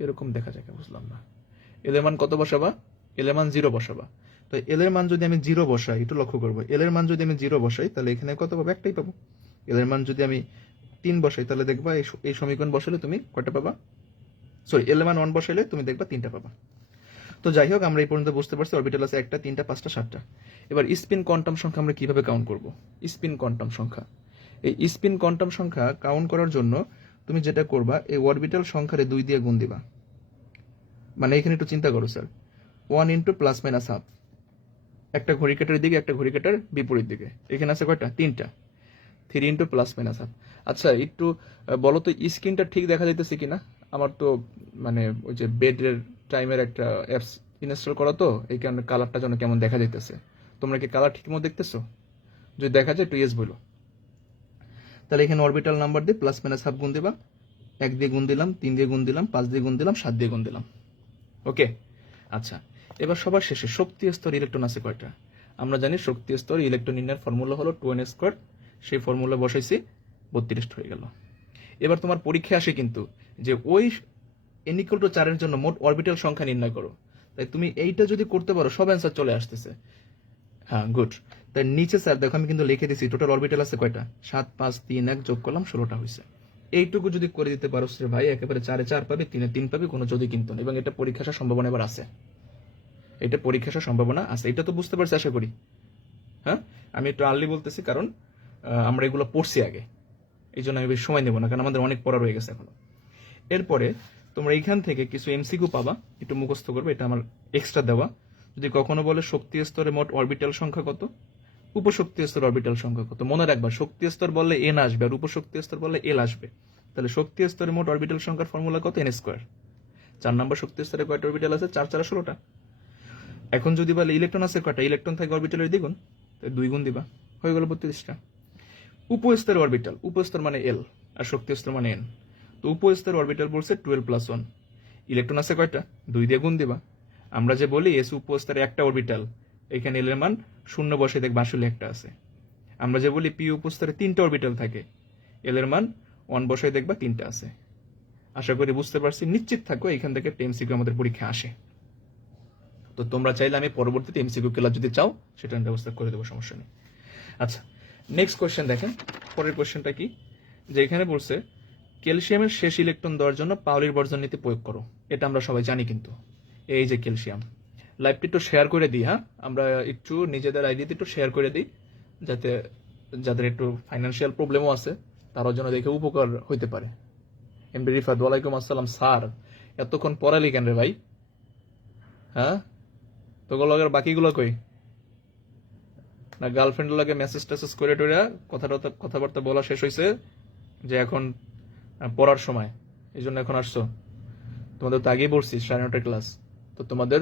এরকম দেখা যায়, বুঝলাম না। এল এর মান কত বসাবা? এল এর মান 0 বসাবা। তো এল এর মান যদি আমি 0 বসাই, একটু লক্ষ্য করবো, এল এর মান যদি আমি 0 বসাই তাহলে এখানে কত পাবো? একটাই পাবো। এল এর মান যদি আমি 3 বসাই তাহলে দেখবা এই সমীকরণ বসালে তুমি কয়টা পাবা? সরি, এল এর মান 1 বসাইলে তুমি দেখবা 3টা পাবা। তো যাই হোক, আমরা এই পর্যন্ত বুঝতে পারছি অরবিটাল আছে 1টা, 3টা, 5টা, 7টা। এবার স্পিন কোয়ান্টাম সংখ্যা আমরা কিভাবে কাউন্ট করব? স্পিন কোয়ান্টাম সংখ্যা, এই স্পিন কোয়ান্টাম সংখ্যা কাউন্ট করার জন্য তুমি যেটা করবা, এই অরবিটাল সংখ্যারে 2 দিয়ে গুণ দিবা। মানে এখানে একটু চিন্তা করো sir, 1 into plus minus half, একটা ঘড়ি কাটার দিকে, একটা ঘড়ি কাটার বিপরীত দিকে। এখানে আছে কয়টা? 3টা। 3 ইন্টু প্লাস মাইনাস হাফ। আচ্ছা, একটু বলো তো স্ক্রিনটা ঠিক দেখা যাইতেছে কিনা? আমার তো মানে ওই যে বেডের টাইমের একটা অ্যাপস ইনস্টল করা, তো এই কারণে কালারটা যেন কেমন দেখা যাইতেছে। তোমরা কি কালার ঠিক মতো দেখতেছো? যদি দেখা যায় একটু ইয়েস বলো। তাহলে এখানে অরবিটাল নাম্বার দিয়ে প্লাস মাইনাস হাফ গুণ দিবা। 1 দিয়ে গুণ দিলাম, 3 দিয়ে গুণ দিলাম, 5 দিয়ে গুণ দিলাম, 7 দিয়ে গুণ দিলাম। ওকে, আচ্ছা, এবার সবার শেষে শক্তি স্তর ইলেকট্রন আছে কয়টা? আমরা জানি শক্তি স্তর ইলেকট্রন নির্ণয়ের ফর্মুলা হলো 2n²। সেই ফর্মুলা বসাইছি, 32 হয়ে গেল। এবার তোমার পরীক্ষায় আসে কিন্তু যে ওই n = 4 এর জন্য মোট অরবিটাল সংখ্যা নির্ণয় করো। তাই তুমি এইটা যদি করতে পারো, সব অ্যান্সার চলে আসতেছে। হ্যাঁ, গুড। তাই নিচে স্যার দেখো আমি কিন্তু লিখে দিছি টোটাল অরবিটাল আছে কয়টা? 7 5 3 1 যোগ করলাম 16টা হয়েছে। এইটুকু যদি করে দিতে পারো সে ভাই, একেবারে 4 এ 4 পাবে, 3 এ 3 পাবে, কোনো যদি কিন্তু না। এবং এটা পরীক্ষা আসার সম্ভাবনা এবার আছে, এটা পরীক্ষা আসার সম্ভাবনা আছে। এটা তো বুঝতে পারছি আশা করি। হ্যাঁ, আমি একটু আর্লি বলতেছি কারণ আমরা এগুলো পড়ছি আগে, এই জন্য আমি বেশি সময় নেব না, কারণ আমাদের অনেক পড়া রয়ে গেছে এখনো। এরপরে তোমরা এইখান থেকে কিছু এমসিকিউ পাবা, একটু মুখস্থ করবে, এটা আমার এক্সট্রা দেওয়া। যদি কখনো বলে শক্তি স্তরে মোট অরবিটাল সংখ্যা কত, উপশক্তি স্তর অরবিটাল সংখ্যা কত, মনে রাখবা শক্তি স্তর বললে এন আসবে আর উপশক্তি স্তর বললে এল আসবে। তাহলে শক্তি স্তরে মোট অরবিটাল সংখ্যার ফর্মুলা কত, এন স্কোয়ার। 4 নম্বর শক্তি স্তরে কয়টা অরবিটাল আছে, 4 4 16টা। এখন যদি বলে ইলেকট্রন আছে কয়টা, ইলেকট্রন থাকে অরবিটালের দ্বিগুণ, তাই 2 গুণ দিবা, হয়ে গেল 32টা। উপস্তর অরবিটাল, উপস্তর মানে এল আর শক্তি স্তর মানে এন। তো উপস্তর অরবিটাল বলছে 12 + 1, ইলেকট্রন আছে কয়টা, 2 দিয়ে গুণ দিবা। আমরা যে বলি এস উপস্তরে একটা অরবিটাল, এখানে এল এর মান 0 বসে দেখবা আসলে একটা আছে। আমরা যে বলি পি উপস্তরে 3টা অরবিটাল থাকে, এল এর মান 1 বসে দেখবা 3টা আছে। আশা করি বুঝতে পারছি, নিশ্চিত থাকো এখান থেকে এমসিকিউ আমাদের পরীক্ষা আসে। তো তোমরা চাইলে আমি পরবর্তীতে এমসিকিউ ক্লাস যদি চাও সেটার ব্যবস্থা করে দেবো, সমস্যা নেই। আচ্ছা, নেক্সট কোয়েশ্চেন দেখেন। পরের কোয়েশ্চেনটা কি, যে এখানে বলছে ক্যালসিয়ামের শেষ ইলেকট্রন দেওয়ার জন্য পাউলির বর্জন নীতি প্রয়োগ করো। এটা আমরা সবাই জানি, কিন্তু এই যে ক্যালসিয়াম, লাইভটি একটু শেয়ার করে দিই। হ্যাঁ, আমরা একটু নিজেদের আইডিতে একটু শেয়ার করে দিই, যাতে যাদের একটু ফাইন্যান্সিয়াল প্রবলেমও আছে তারাও যেন দেখে উপকার হইতে পারে। এমবি রিফাত, ওয়ালাইকুম আসসালাম। স্যার এতক্ষণ পড়ালি কেন রে ভাই? হ্যাঁ, তোগুলো বাকিগুলো কই? না গার্লফ্রেন্ড লাগে মেসেজ টেসেজ করে টইরা কথাবার্তা বলা শেষ হয়েছে, যে এখন পড়ার সময়, এই জন্য এখন আসছো? তোমাদের তো আগেই বলছি 9:30 ক্লাস। তো তোমাদের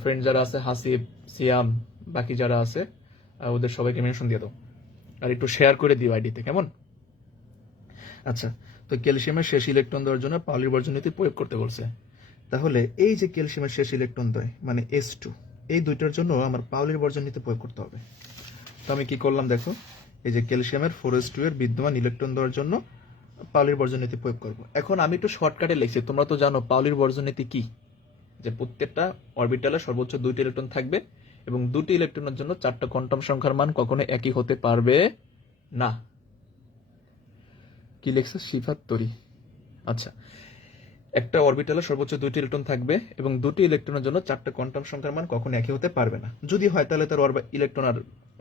ফ্রেন্ড যারা আছে, হাসিব, সিয়াম, বাকি যারা আছে ওদের সবাইকে মেনশন দিয়ে দাও আর একটু শেয়ার করে দিও আইডিতে, কেমন? আচ্ছা, তো ক্যালসিয়ামের শেষ ইলেকট্রন দেওয়ার জন্য পাউলির বর্জন নীতি প্রয়োগ করতে বলছে। তাহলে এই যে ক্যালসিয়ামের শেষ ইলেকট্রন দেয় মানে S2, এই দুইটার জন্য আমার পাউলির বর্জন নীতি প্রয়োগ করতে হবে। তো আমি কি করলাম দেখো, এই যে ক্যালসিয়ামের 4s2 এর বিদ্যমান ইলেকট্রন দেওয়ার জন্য পাউলির বর্জন নীতি প্রয়োগ করব। এখন আমি একটু শর্টকাটে লিখছি, তোমরা তো জানো পাউলির বর্জন নীতি কি, যে প্রত্যেকটা অরবিটালে সর্বোচ্চ 2টি ইলেকট্রন থাকবে এবং 2টি ইলেকট্রনের জন্য 4টা কোয়ান্টাম সংখ্যার মান কখনো একই হতে পারবে না। কি লিখছে সিফাত তরি? আচ্ছা, একটা অরবিটালে সর্বোচ্চ 2টি ইলেকট্রন থাকবে এবং 2টি ইলেকট্রনের জন্য 4টা কোয়ান্টাম সংখ্যার মান কখনো একই হতে পারবে না। যদি হয় তাহলে তার ইলেকট্রন আর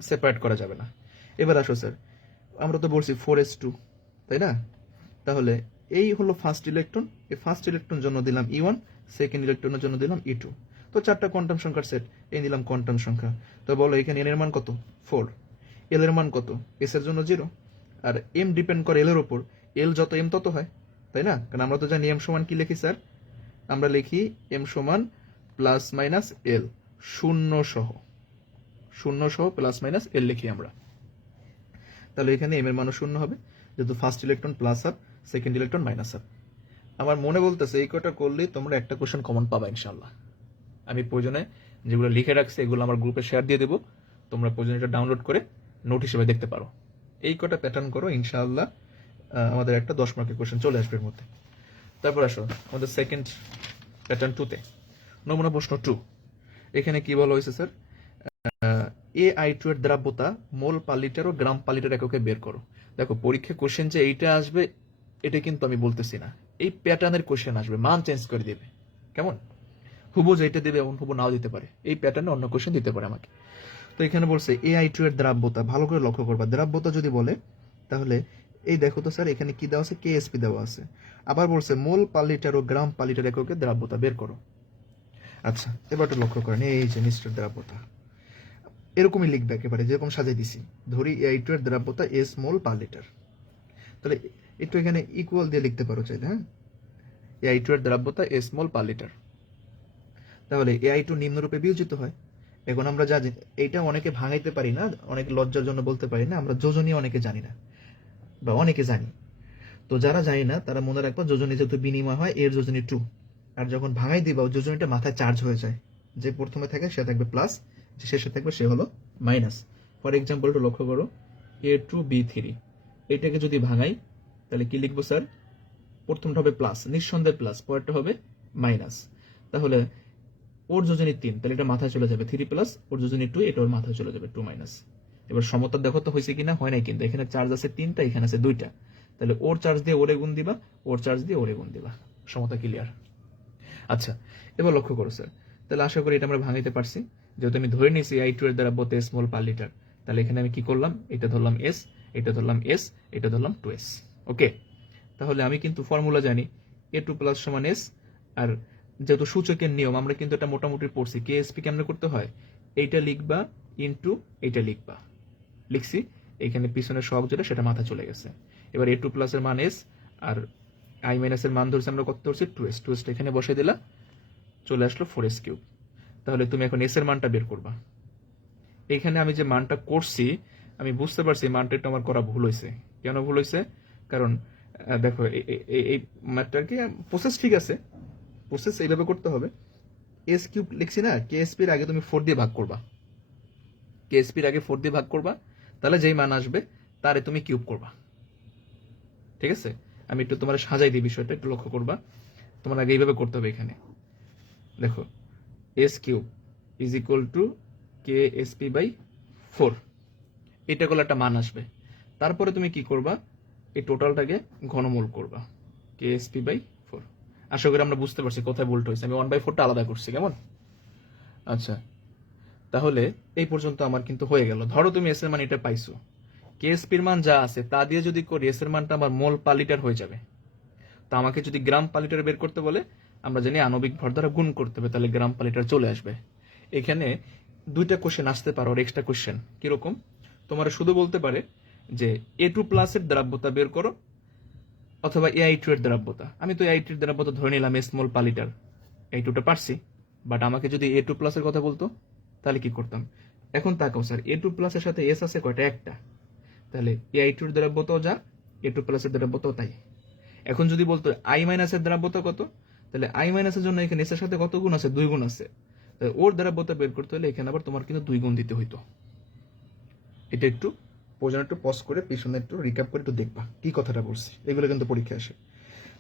সেপারেট করা যাবে না। এবার আসো স্যার, আমরা তো বলছি 4s2, তাই না? তাহলে এই হলো ফার্স্ট ইলেকট্রন, এই ফার্স্ট ইলেকট্রন জন্য দিলাম E1, সেকেন্ড ইলেকট্রনের জন্য দিলাম E2। তো 4টা কোয়ান্টাম সংখ্যার সেট, এই নিলাম কোয়ান্টাম সংখ্যা। তো বলো এখানে n এর মান কত, 4, l এর মান কত, s এর জন্য 0, আর m ডিপেন্ড করে l এর উপর, l যত m তত হয়, তাই না? কারণ আমরা তো জানি m সমান কি লিখি স্যার, আমরা লিখি m সমান প্লাস মাইনাস l, শূন্য সহ প্লাস মাইনাস l লিখি আমরা। তাহলে এখানে m এর মানও 0 হবে, যেহেতু first electron plus half, second electron minus half. আমার মনে বলতেছে এই কটা করলেই তোমরা একটা কোশ্চেন কমন পাবা ইনশাল্লাহ। আমি প্রয়োজনে যেগুলো লিখে রাখছি এগুলো আমার গ্রুপে শেয়ার দিয়ে দেবো, তোমরা প্রয়োজনে এটা ডাউনলোড করে নোট হিসেবে দেখতে পারো। এই কটা প্যাটার্ন করো, ইনশাআল্লাহ আমাদের একটা 10 মার্কের কোশ্চেন চলে আসবে এর মধ্যে। তারপর আসো আমাদের সেকেন্ড প্যাটার্ন 2তে, নমুনা প্রশ্ন 2। এখানে কি বলা হয়েছে স্যার, AI2 এর দ্রাব্যতা মোল পার লিটার ও গ্রাম পার লিটার এককে বের করো। দেখো পরীক্ষা কোশ্চেন যে এইটা আসবে এটা কিন্তু আমি বলতেছি না, এই প্যাটার্নের কোশ্চেন আসবে, মান চেঞ্জ করে দেবে, কেমন? হুবু যেটা দেবে এমন হুবু নাও দিতে পারে, এই প্যাটার্নে অন্য কোশ্চেন দিতে পারে আমাকে। তো এখানে বলছে AI2 এর দ্রাব্যতা, ভালো করে লক্ষ্য করবা, দ্রাব্যতা যদি বলে তাহলে এই দেখো তো স্যার এখানে কি দেওয়া আছে, KSP দেওয়া আছে। আবার বলছে মোল পার লিটার ও গ্রাম পার লিটার এককে দ্রাব্যতা বের করো। আচ্ছা, এবার একটু লক্ষ্য করেন, এই যে মিস্টার দ্রাব্যতা এরকমই লিখবে একেবারে যেরকম সাজিয়ে দিছি। ধরি AI2 এর দ্রাব্যতা S মোল পার লিটার, তাহলে একটু এখানে ইকুয়াল দিয়ে লিখতে পারো চাইলে। হ্যাঁ, AI2 এর দ্রাব্যতা S মোল পার লিটার, তাহলে AI2 নিম্নরূপে বিয়োজিত হয়। এখন আমরা যা এইটা অনেকে ভাঙাইতে পারি না, অনেক লজ্জার জন্য বলতে পারি না, আমরা যোজনী অনেকে জানি না বা অনেকে জানি। তো যারা জানি না তারা মনে রাখবা যোজনী যেহেতু বিনিময় হয়, এর যোজনী 2, আর যখন ভাঙাই দিবা যোজনীটা মাথায় চার্জ হয়ে যায়, যে প্রথমে থাকে সে থাকবে প্লাস, যে শেষে থাকবে সে হলো মাইনাস। ফর এক্সাম্পল একটু লক্ষ্য করো, A2B3, এটাকে যদি ভাঙাই তাহলে কি লিখবো স্যার, প্রথমটা হবে প্লাস, নিঃসন্দেহে প্লাস, পরেরটা হবে মাইনাস। তাহলে ওর যোজনী 3, তাহলে এটা মাথায় চলে যাবে 3 প্লাস, ওর যোজনী 2, এটা ওর মাথায় চলে যাবে 2 মাইনাস। এবার সমতা দেখো তো হয়েছে কিনা, হয় নাই কিন্তু, এখানে চার্জ আছে 3টা, এখানে আছে 2টা, তাহলে ওর চার্জ দিয়ে ওরে গুণ দিবা, ওর চার্জ দিয়ে ওরে গুণ দিবা, সমতা ক্লিয়ার? আচ্ছা, এবার লক্ষ্য করো স্যার, তাহলে আশা করি এটা আমরা ভাঙাইতে পারছি। যেহেতু আমি ধরে নিয়েছি AI2 এর দ্রাব্যতা S মোল পার লিটার, তাহলে এখানে আমি কি করলাম, এটা ধরলাম S, এটা ধরলাম S, এটা ধরলাম 2S। ওকে, তাহলে আমি কিন্তু ফর্মুলা জানি, A2 প্লাস সমান S, আর যেহেতু সূচকের নিয়ম আমরা কিন্তু এটা মোটামুটি পড়ছি, কেএসপি কেমনে করতে হয়, এইটা লিখবা ইনটু এইটা লিখবা, লিখছি, এখানে পিছনের সহগ যেটা সেটা মাথা চলে গেছে। এবার এ টু প্লাসের মান এস, আর আই মাইনাসের মান ধরছি আমরা কত ধরছি 2s, 2s এখানে বসে দিলা, চলে আসলো 4s কিউব। তাহলে তুমি এখন এস এর মানটা বের করবা। এখানে আমি যে মানটা করছি আমি বুঝতে পারছি মানটা একটু আমার করা ভুল হয়েছে। কেন ভুল হয়েছে? কারণ দেখো এই ম্যাথটা কি প্রসেস ঠিক আছে, প্রসেস এইভাবে করতে হবে। এস কিউব লিখছি না, কেএসপির আগে তুমি 4 দিয়ে ভাগ করবা, কেএসপির আগে 4 দিয়ে ভাগ করবা, তাহলে যেই মান আসবে তারে তুমি কিউব করবা। ঠিক আছে, আমি একটু তোমার সাজাই দিই বিষয়টা, একটু লক্ষ্য করবা। তোমার আগে এইভাবে করতে হবে। এখানে দেখো S cube is equal to K S P by 4, এটা করলে একটা মান আসবে। তারপরে তুমি কি করবা, এই টোটালটাকে ঘনমূল করবা, কে এস পি বাই 4। আশা করি আমরা বুঝতে পারছি কোথায় ভুলটা হয়েছে, আমি 1/4টা আলাদা করছি, কেমন? আচ্ছা, তাহলে এই পর্যন্ত আমার কিন্তু হয়ে গেল। ধরো তুমি এস এর মান এটা পাইছো, কেএসপির মান যা আছে তা দিয়ে যদি করি এস এর মানটা আমার মোল পার লিটার হয়ে যাবে। তো আমাকে যদি গ্রাম পার লিটার বের করতে বলে আমরা জানি আণবিক ভর দ্বারা গুণ করতে হবে, তাহলে গ্রাম পার লিটার চলে আসবে। এখানে দুইটা কোশ্চেন আসতে পারে, আর এক্সট্রা কোশ্চেন কিরকম, তোমার শুধু বলতে পারে যে এ টু প্লাসের দ্রাব্যতা বের করো অথবা এআই টু এর দ্রাব্যতা। আমি তো এআই টু এর দ্রাব্যতা ধরে নিলাম এস মোল পার লিটার, এই টুটা পারছি। বাট আমাকে যদি এ টু প্লাসের কথা বলতো তাহলে কি করতাম? এখন তাকাও স্যার, এ টু প্লাসের সাথে এস আছে কয়টা? একটা। তাহলে এআই টু এর দ্রাব্যতাও যা, এ টু প্লাসের দ্রাব্যতাও তাই। এখন যদি বলতো আই মাইনাসের দ্রাব্যতা কত, তাহলে আই মাইনাসের জন্য এখানে এস এর সাথে কত গুণ আছে? 2 গুণ আছে। ওর দ্রাব্যতা বের করতে হলে এখানে আবার তোমার কিন্তু 2 গুণ দিতে হইতো। এটা একটু প্রয়োজন একটু পজ করে পিছনে একটু রিক্যাপ করে একটু দেখবা কি কথাটা বলছি, এগুলো কিন্তু পরীক্ষা আসে।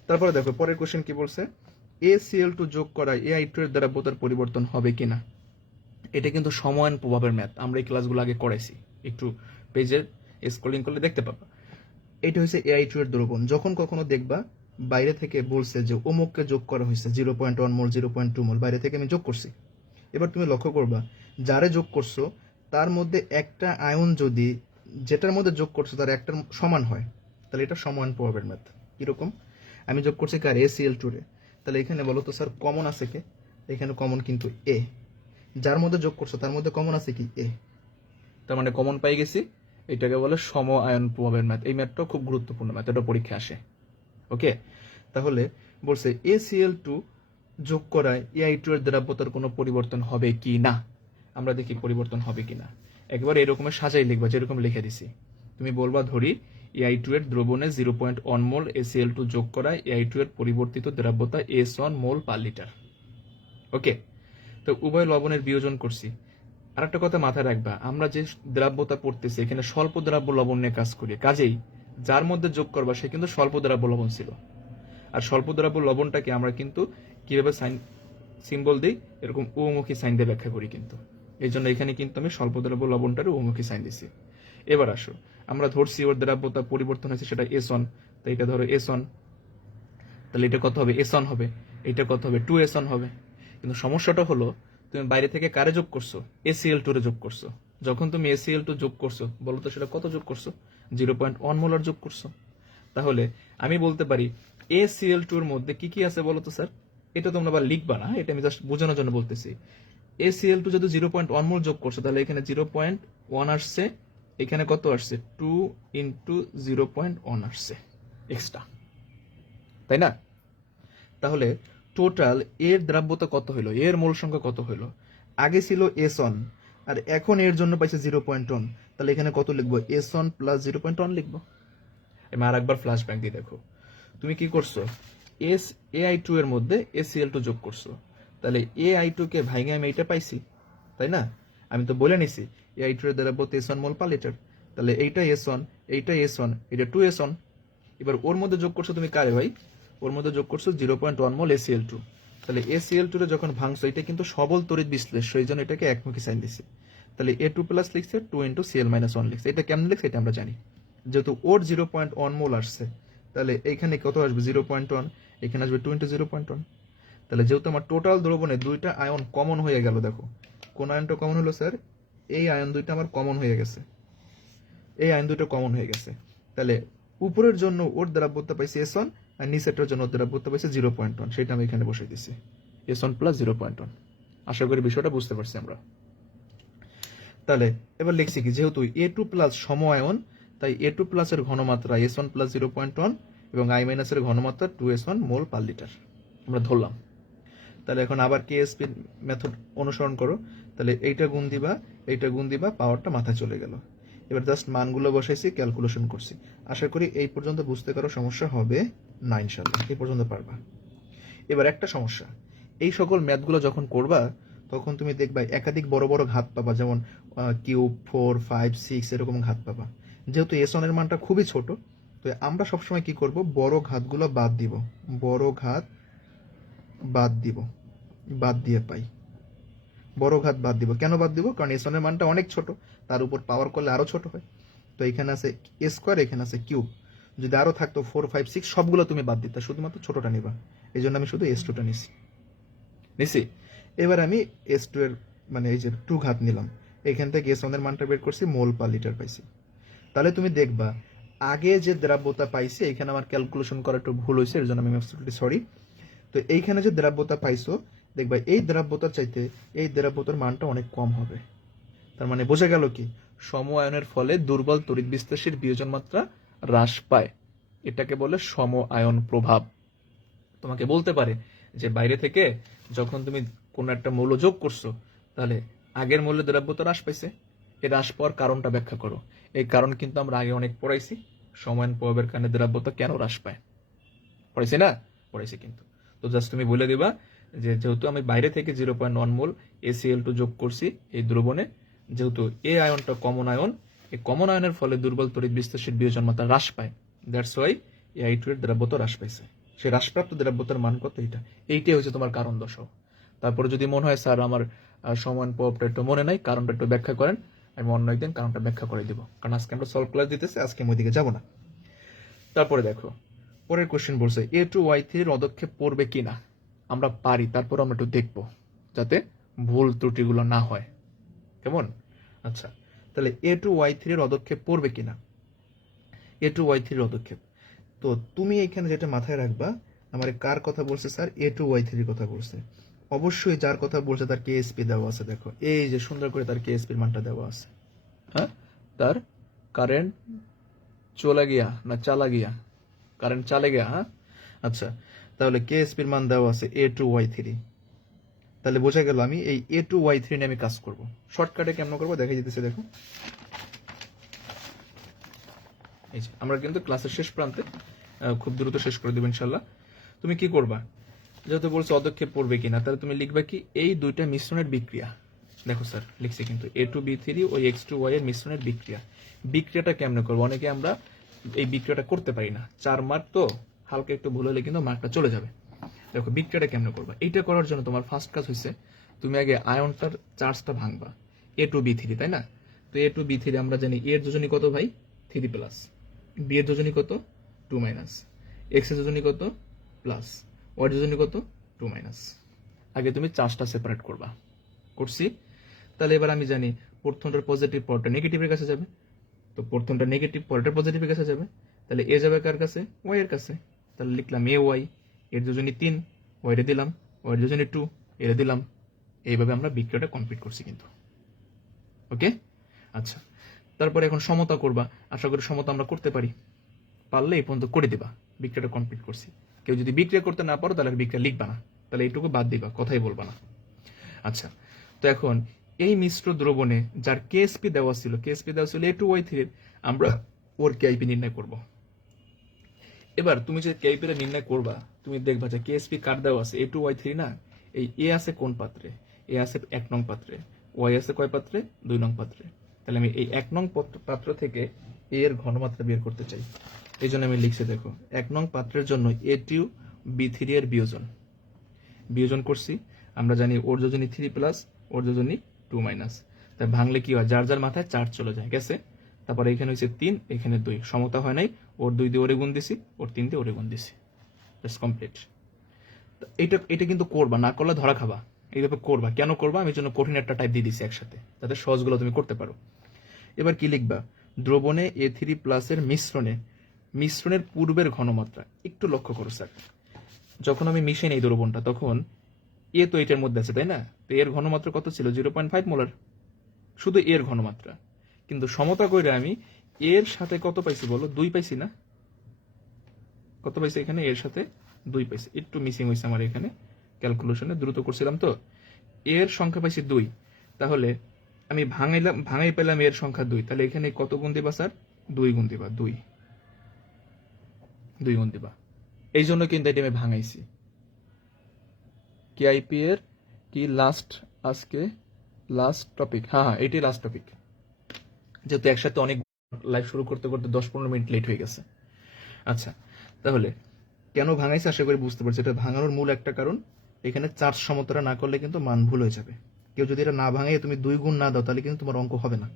তারপরে দেখো পরের কোশ্চেন কি বলছে, ACl2 যোগ করা AI2 এর দ্রাব্যতার পরিবর্তন হবে কিনা। এটা কিন্তু সময়ায়ন প্রভাবের ম্যাথ, আমরা এই ক্লাসগুলো আগে করাইছি, একটু পেজে স্ক্রলিং করলে দেখতে পাবা। এটা হচ্ছে AI2 এর দ্রবণ। যখন কখনো দেখবা বাইরে থেকে বলছে যে অমুককে যোগ করা হয়েছে 0.1 মোল 0.2 মোল, বাইরে থেকে আমি যোগ করছি। এবার তুমি লক্ষ্য করবা যারে যোগ করছো তার মধ্যে একটা আয়ন যদি যেটার মধ্যে যোগ করছো তার একটা সমান হয়, তাহলে এটা সময়ায়ন প্রভাবের ম্যাথ। কিরকম? আমি যোগ করছি কার? ACl2 রে। তাহলে এখানে বলো তো স্যার কমন আছে কে? এখানে কমন কিন্তু এ। যার মধ্যে যোগ করছো তার মধ্যে কমন আছে কি? এ। তার মানে কমন পাই গেছি, এটাকে বলে সম আয়ন প্রভাবের ম্যাথ। এই ম্যাথটাও খুব গুরুত্বপূর্ণ ম্যাথ, এটা পরীক্ষা আসে। ওকে, তাহলে বলছে ACl2 যোগ করায় AI2 এর দ্রাব্যতার কোনো পরিবর্তন হবে কি না। আমরা দেখি পরিবর্তন হবে কিনা। একবার এরকমের সাজাই লিখবা, যেরকম লিখে দিছি। তুমি বলবা ধরি AI2 এর দ্রবণে 0.1 মোল ACl2 যোগ করায় AI2 এর পরিবর্তিত দ্রাব্যতা S1 মোল পার লিটার। ওকে, তো উভয় লবণের বিয়োজন করছি। আর একটা কথা মাথায় রাখবা, আমরা যে দ্রাব্যতা পড়তেছি এখানে স্বল্প দ্রাব্য লবণ নিয়ে কাজ করি, কাজেই যার মধ্যে যোগ করবা সে কিন্তু স্বল্প দ্রাব্য লবণ ছিল। আর স্বল্প দ্রাব্য লবণটাকে আমরা কিন্তু কিভাবে সাইন সিম্বল দিই, এরকম উমুখী সাইন দিয়ে ব্যাখ্যা করি কিন্তু। এই জন্য এখানে কিন্তু আমি স্বল্প দ্রাব্য লবণটার উমুখী সাইন দিছি। এবার আসো, আমরা ধরছি ওর দ্রাব্যতা পরিবর্তন হয়েছে সেটা S1, তো এটা ধরো S1, তাহলে এটা কত হবে? S1 হবে। এটা কত হবে? 2S1 হবে। কিন্তু সমস্যাটা হলো তুমি বাইরে থেকে কারে যোগ করছো? ACl2 রে যোগ করছো। যখন তুমি ACl2 যোগ করছো বলো তো সেটা কত যোগ করছো? 0.1 মোলার যোগ করছো। তাহলে আমি বলতে পারি ACl2 এর মধ্যে কি কি আছে বলো তো স্যার। এটা তোমরা আবার লিখবা না, এটা আমি জাস্ট বোঝানোর জন্য বলতেছি। ACl2 যদি 0.1 মোল যোগ করছো তাহলে এখানে 0.1 আসছে, এখানে কত আসছে? 2 ইন্টু 0.1 আসছে এক্সট্রা, তাই না? তাহলে টোটাল এর দ্রাব্যতা কত হলো, এর মোল সংখ্যা কত হলো? আগে ছিল S1 আর এখন এর জন্য পাইছে 0.1, তাহলে এখানে কত লিখবো? S1 প্লাস 0.1 লিখবো। আমি আর একবার ফ্ল্যাশ ব্যাক দিয়ে দেখো, তুমি কি করছো? AI2 এর মধ্যে ACl2 যোগ করছো, তাহলে AI2 কে ভাঙে আমি এটা পাইছি, তাই না? আমি তো বলে নিছি AI2 এর দ্রাব্যতা S1 মোল পার লিটার, তাহলে এইটা S1, এইটা S1, এটা 2S1। এবার ওর মধ্যে যোগ করছো তুমি কারে ভাই? ওর মধ্যে যোগ করছো 0.1 মোল ACl2। তাহলে ACl2 রে যখন ভাঙছো এটা কিন্তু সবল তড়িৎ বিশ্লেষ, সেই জন্য এটাকে একমুখী সাইন দিছি। তাহলে A2 প্লাস লিখছে, 2 ইন্টু Cl-1 লিখছে। এটা কেমন লিখছে এটা আমরা জানি, যেহেতু ওর 0.1 মোল আসছে তাহলে এইখানে কত আসবে? 0.1, এখানে আসবে 2 ইন্টু 0.1। তাহলে যেহেতু আমার টোটাল দ্রবণে দুইটা আয়ন কমন হয়ে গেল, দেখো কোন আয়নটা কমন হলো স্যার? এই আয়ন দুইটা আমার কমন হয়ে গেছে, এই আয়ন দুটো কমন হয়ে গেছে। তাহলে উপরের জন্য ওর দ্রাব্যতা পাইছে S1 আর নিচেরটার জন্য ওর দ্রাব্যতা পাইছে 0.1, সেটা আমি এখানে বসে দিছি। S1 plus 0.1। আশা করি বিষয়টা বুঝতে পারছি আমরা। তাহলে এবার লিখছি কি, যেহেতু A2 প্লাস সম আয়ন, তাই A2 প্লাসের ঘনমাত্রা S1 প্লাস 0.1 এবং I মাইনাসের ঘনমাত্রা 2S1 মোল পার লিটার আমরা ধরলাম। তাহলে এখন আবার কেএসপি মেথড অনুসরণ করো। তাহলে এইটা গুণ দিবা, পাওয়ারটা মাথায় চলে গেল। এবার জাস্ট মানগুলো বসাইছি, ক্যালকুলেশন করছি। আশা করি এই পর্যন্ত বুঝতে কারো সমস্যা হবে না, ইনশাল্লাহ এই পর্যন্ত পারবা। এবার একটা সমস্যা, এই সকল ম্যাথগুলো যখন করবা তখন তুমি দেখবা একাধিক বড় বড় ঘাত পাবা, যেমন কিউব, 4, 5, 6 এরকম ঘাত পাবা। যেহেতু S1 এর মানটা খুবই ছোট, তো আমরা সবসময় কি করব, বড় ঘাতগুলো বাদ দিব, বড় ঘাত বাদ দিয়ে পাই, বড় ঘাত বাদ দিব। কেন বাদ দিব? কারণ S1 এর মানটা অনেক ছোট, তার উপর পাওয়ার করলে আরো ছোট হয়। তো এখানে আছে a স্কয়ার, এখানে আছে কিউব, যদি আরো থাকতো 4, 5, 6 সবগুলো তুমি বাদ দিতে, শুধুমাত্র ছোটটা নিবা। এই জন্য আমি শুধু S2টা নিছি। এবার আমি S2 এর মানে এই যে 2 ঘাত নিলাম, এখান থেকে S1 এর মানটা বের করছি, মোল পার লিটার পাইছি। তাহলে তুমি দেখবা আগে যে দ্রাব্যতা পাইছি, এখানে আমার ক্যালকুলেশন করা একটু ভুল হয়েছে, এর জন্য আমি অ্যাবসলিউটলি সরি। তো এইখানে যে দ্রাব্যতা পাইছো, দেখবা এই দ্রাব্যতার চাইতে এই দ্রাব্যতার মানটা অনেক কম হবে। তার মানে বোঝা গেল কি, সম আয়নের ফলে দুর্বল তড়িৎ বিশ্লেষের বিয়োজন মাত্রা হ্রাস পায়। এটাকে বলে সম আয়ন প্রভাব। তোমাকে বলতে পারে যে বাইরে থেকে যখন তুমি কোন একটা মৌল যোগ করছো, তাহলে আগের মৌলের দ্রাব্যতা হ্রাস পাইছে, এই হ্রাস পাওয়ার কারণটা ব্যাখ্যা করো। এই কারণ কিন্তু আমরা আগে অনেক পড়াইছি, সমায়ন প্রভাবের কারণে দ্রাব্যতা কেন হ্রাস পায়, পড়াইছি কিন্তু। তো জাস্ট তুমি বলে দিবা যে যেহেতু আমি বাইরে থেকে 0.1 মোল ACl2 যোগ করছি এই দ্রবণে, যেহেতু এই আয়নটা কমন আয়ন, এই কমন আয়নের ফলে দুর্বল তড়িৎ বিশ্লেষের বিয়োজন মাত্রা হ্রাস পায়। দ্যাটস ওয়াই এই এর দ্রাব্যতা হ্রাস পাইছে। সেই হ্রাসপ্রাপ্ত দ্রাব্যতার মান কত, এইটাই হচ্ছে তোমার কারণ দশাও। তারপরে যদি মনে হয় স্যার আমার সমান প্রভাবটা একটু মনে নাই, কারণটা একটু ব্যাখ্যা করেন, আমি অন্য একদিন কারণটা ব্যাখ্যা করে দিব, কারণ আজকে আমরা সলভ ক্লাস দিতেছি, আজকে আমি ওইদিকে যাবো না। তারপরে দেখো পরের কোশ্চেন বলছে A2Y3 এর অদক্ষেপ পড়বে কিনা। আমরা পারি, তারপর আমরা একটু দেখবো যাতে ভুল ত্রুটিগুলো না হয়, কেমন? আচ্ছা, তাহলে A2Y3 এর অদক্ষেপ পড়বে কিনা। A2Y3 এর অদক্ষেপ, তো তুমি এখানে যেটা মাথায় রাখবা, আমার কার কথা বলছে স্যার, A2Y3 এর কথা বলছে। অবশ্যই যার কথা বলছে তার কেএসপি দেওয়া আছে, দেখো এই যে সুন্দর করে তার কেএসপির মানটা দেওয়া আছে। হ্যাঁ, তার কারেন্ট চলে গিয়া না চালা গিয়া, কারেন্ট চালে গিয়া। হ্যাঁ, আচ্ছা, তাহলে কেএসপির মান দেওয়া আছে A2Y3। তাহলে বোঝা গেল আমি এই A2Y3 নিয়ে আমি কাজ করব। শর্টকাটে কেমন করবো দেখা যেতেছে, দেখো এই যে আমরা কিন্তু ক্লাসের শেষ প্রান্তে, খুব দ্রুত শেষ করে দেবো ইনশাল্লাহ। তুমি কি করবা, যেহেতু বলছো অদক্ষেপ পড়বে কিনা, তাহলে তুমি লিখবা কি, এই দুইটা মিশ্রণের বিক্রিয়া। দেখো স্যার লিখছি কিন্তু A2B3 ও X2Y এর মিশ্রণের বিক্রিয়াটা কেমনে করবো। অনেকে আমরা এই বিক্রিয়াটা করতে পারি না, 4 মার্ক তো, হালকা একটু ভুল হলে কিন্তু মার্কটা চলে যাবে। দেখো বিক্রিয়াটা কেমনে করবা, এইটা করার জন্য তোমার ফার্স্ট কাজ হয়েছে তুমি আগে আয়নটার চার্জটা ভাঙবা। A2B3 তাই না, তো A2B3 আমরা জানি এর যোজনী কত ভাই, 3 প্লাস, বি এর যোজনী কত, 2 মাইনাস, এক্স এর যোজনী কত, প্লাস, ওয়াই যোজনী কত, 2 মাইনাস। আগে তুমি চার্জটা সেপারেট করবা, করছি। তাহলে এবার আমি জানি প্রথমটার পজিটিভ পরটা নেগেটিভের কাছে যাবে, তো প্রথমটা নেগেটিভ পরটা পজিটিভের কাছে যাবে, তাহলে এ যাবে কার কাছে, ওয়াই এর কাছে। তাহলে লিখলাম এ ওয়াই, এর যোজনী 3, ওয়াই রে দিলাম, ওয়াই যোজনী 2, এর দিলাম। এইভাবে আমরা বিক্রিয়াটা কমপ্লিট করছি কিন্তু, ওকে। আচ্ছা, তারপরে এখন সমতা করবা। আশা করি সমতা আমরা করতে পারি, পারলে এই পর্যন্ত করে দিবা, বিক্রিয়াটা কমপ্লিট করছি। কেউ যদি বিক্রিয়া করতে না পারো তাহলে বিক্রিয়া লিখবা না, তাহলে এইটুকু বাদ দিবা, কথাই বলবা না। আচ্ছা, তো এখন এই মিশ্র দ্রবণে যার কেএসপি দেওয়া ছিল A2Y3, আমরা ওর কেআইপি নির্ণয় করব। এবার তুমি যে কেআইপিটা নির্ণয় করবা, তুমি দেখবা যে কেএসপি কার দেওয়া আছে, A2Y3 না, এই এ আছে কোন পাত্রে, এ আছে 1 নং পাত্রে, ওয়াই আছে কয় পাত্রে, 2 নং পাত্রে। তাহলে আমি এই 1 নং পাত্র থেকে এ এর ঘনমাত্রা বের করতে চাই, এই জন্য আমি লিখছি, দেখো 1 নং পাত্রের জন্য A2B3 এর বিয়োজন করছি। আমরা জানি ওর যোজনী 3 প্লাস, ওর যোজনী 2 মাইনাস। তাই ভাঙলে কি হয়, যার যার মাথায় 4 চলে যায়, গেছে। তারপরে এখানে হচ্ছে 3, এখানে 2, সমতা হয় নাই, ওর 2 দিয়ে ওরে গুণ দিছি, ওর 3 দিয়ে ওরে গুণ দিছি, জাস্ট কমপ্লিট। এটা কিন্তু করবা, না করলে ধরা খাবা। এইভাবে করবা, কেন করবা, আমি জন্য কঠিন একটা টাইপ দিয়ে দিছি একসাথে, যাতে সহজগুলো তুমি করতে পারো। এবার কি লিখবা, দ্রবণে A3 প্লাসের মিশ্রণের পূর্বের ঘনমাত্রা। একটু লক্ষ্য করো স্যার, যখন আমি মিশাই এই দ্রবণটা, তখন এ তো এটার মধ্যে আছে, তাই না? তো এর ঘনমাত্রা কত ছিল? 0.5 মোলার, শুধু এর ঘনমাত্রা। কিন্তু সমতা কইরা আমি এর সাথে কত পাইছি বলো? 2 পাইছি না? কত পাইছি এখানে? এর সাথে 2 পাইছি। একটু মিসিং হয়েছে আমার এখানে ক্যালকুলেশনে, দ্রুত করছিলাম তো। এর সংখ্যা পাইছি 2, তাহলে আমি ভাঙাই পেলাম এর সংখ্যা 2, তাহলে এখানে কত গুণ দিবা স্যার? 2 গুণ দিবা, 2 গুণ দিবা। এই জন্য কিন্তু এটা আমি ভাঙাইছি। কেআইপি এর কি আজকে লাস্ট টপিক? হ্যাঁ, এটাই লাস্ট টপিক, যেহেতু একসাথে অনেক লাইভ শুরু করতে করতে 10-15 মিনিট লেট হয়ে গেছে। আচ্ছা, তাহলে কেন ভাঙাইছে আশা করি বুঝতে পারছি। এটা ভাঙানোর মূল একটা কারণ, এখানে চার্জ সমতারা না করলে কিন্তু মান ভুল হয়ে যাবে। কেউ যদি এটা না ভাঙাই তুমি 2 গুণ না দাও, তাহলে কিন্তু তোমার অঙ্ক হবে না।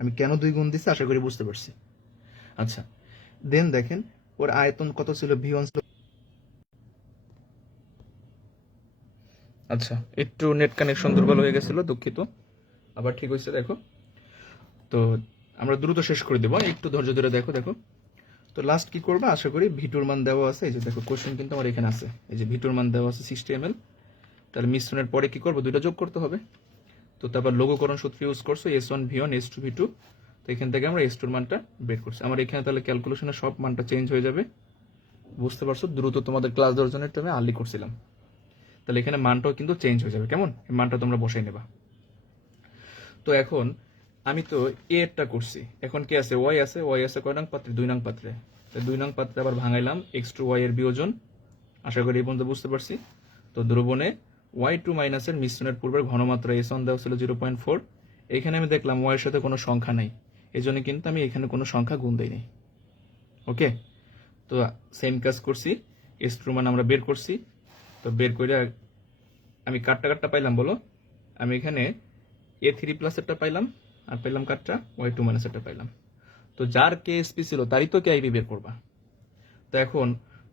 আমি কেন 2 গুণ দিচ্ছি আশা করি বুঝতে পারছি। আচ্ছা, দেন দেখেন ওর আয়তন কত ছিল? V1 ছিল। আচ্ছা, একটু নেট কানেকশন দুর্বল হয়ে গেছিল, দুঃখিত। আবার ঠিক হয়েছে, দেখো। তো আমরা দ্রুত শেষ করে দেবো, একটু ধৈর্য ধরে দেখো। তো লাস্ট কি করবা? আশা করি ভিটুর মান দেওয়া আছে। এই যে দেখো, কোশ্চেন কিন্তু আমার এখানে আছে। এই যে ভিটুর মান দেওয়া আছে 60 ml। তাহলে মিশ্রণের পরে কি করবো? 2টা যোগ করতে হবে। তো তারপর লঘুকরণ সূত্র ইউজ করছো, S1 V1 S2 V2। তো এখান থেকে আমরা S2 এর মানটা বের করছি। আমার এখানে তাহলে ক্যালকুলেশনে সব মানটা চেঞ্জ হয়ে যাবে। বুঝতে পারছো? দ্রুত তোমাদের ক্লাস দেওয়ার জন্য একটু আমি আর্লি করছিলাম। তাহলে এখানে মানটাও কিন্তু চেঞ্জ হয়ে যাবে। কেমন? এই মানটা তোমরা বসাই নেবা। তো এখন আমি তো এরটা করছি, এখন কি আছে? ওয়াই আছে। ওয়াই আছে কয় নং পাত্রে? 2 নং পাত্রে। 2 নং পাত্রে আবার ভাঙাইলাম x2 y এর বিয়োজন। আশা করি এই পর্যন্ত বুঝতে পারছি। তো দ্রবণে y2 মাইনাসের মিশ্রণের পূর্বের ঘনমাত্রা S1 দেওয়া ছিল 0.4। এখানে আমি দেখলাম y এর সাথে কোনো সংখ্যা নাই, এই জন্য কিন্তু আমি এখানে কোনো সংখ্যা গুণ দেইনি। ওকে, তো সেম কাজ করছি। S2 মান আমরা বের করছি। তো বের করে আমি কাটটা পাইলাম বলো? আমি এখানে A3 প্লাসেরটা পাইলাম, আর পাইলাম কাটটা y2 মাইনাসেরটা পাইলাম। তো যার KSP ছিল তারই তো KIP বের করবা। তো এখন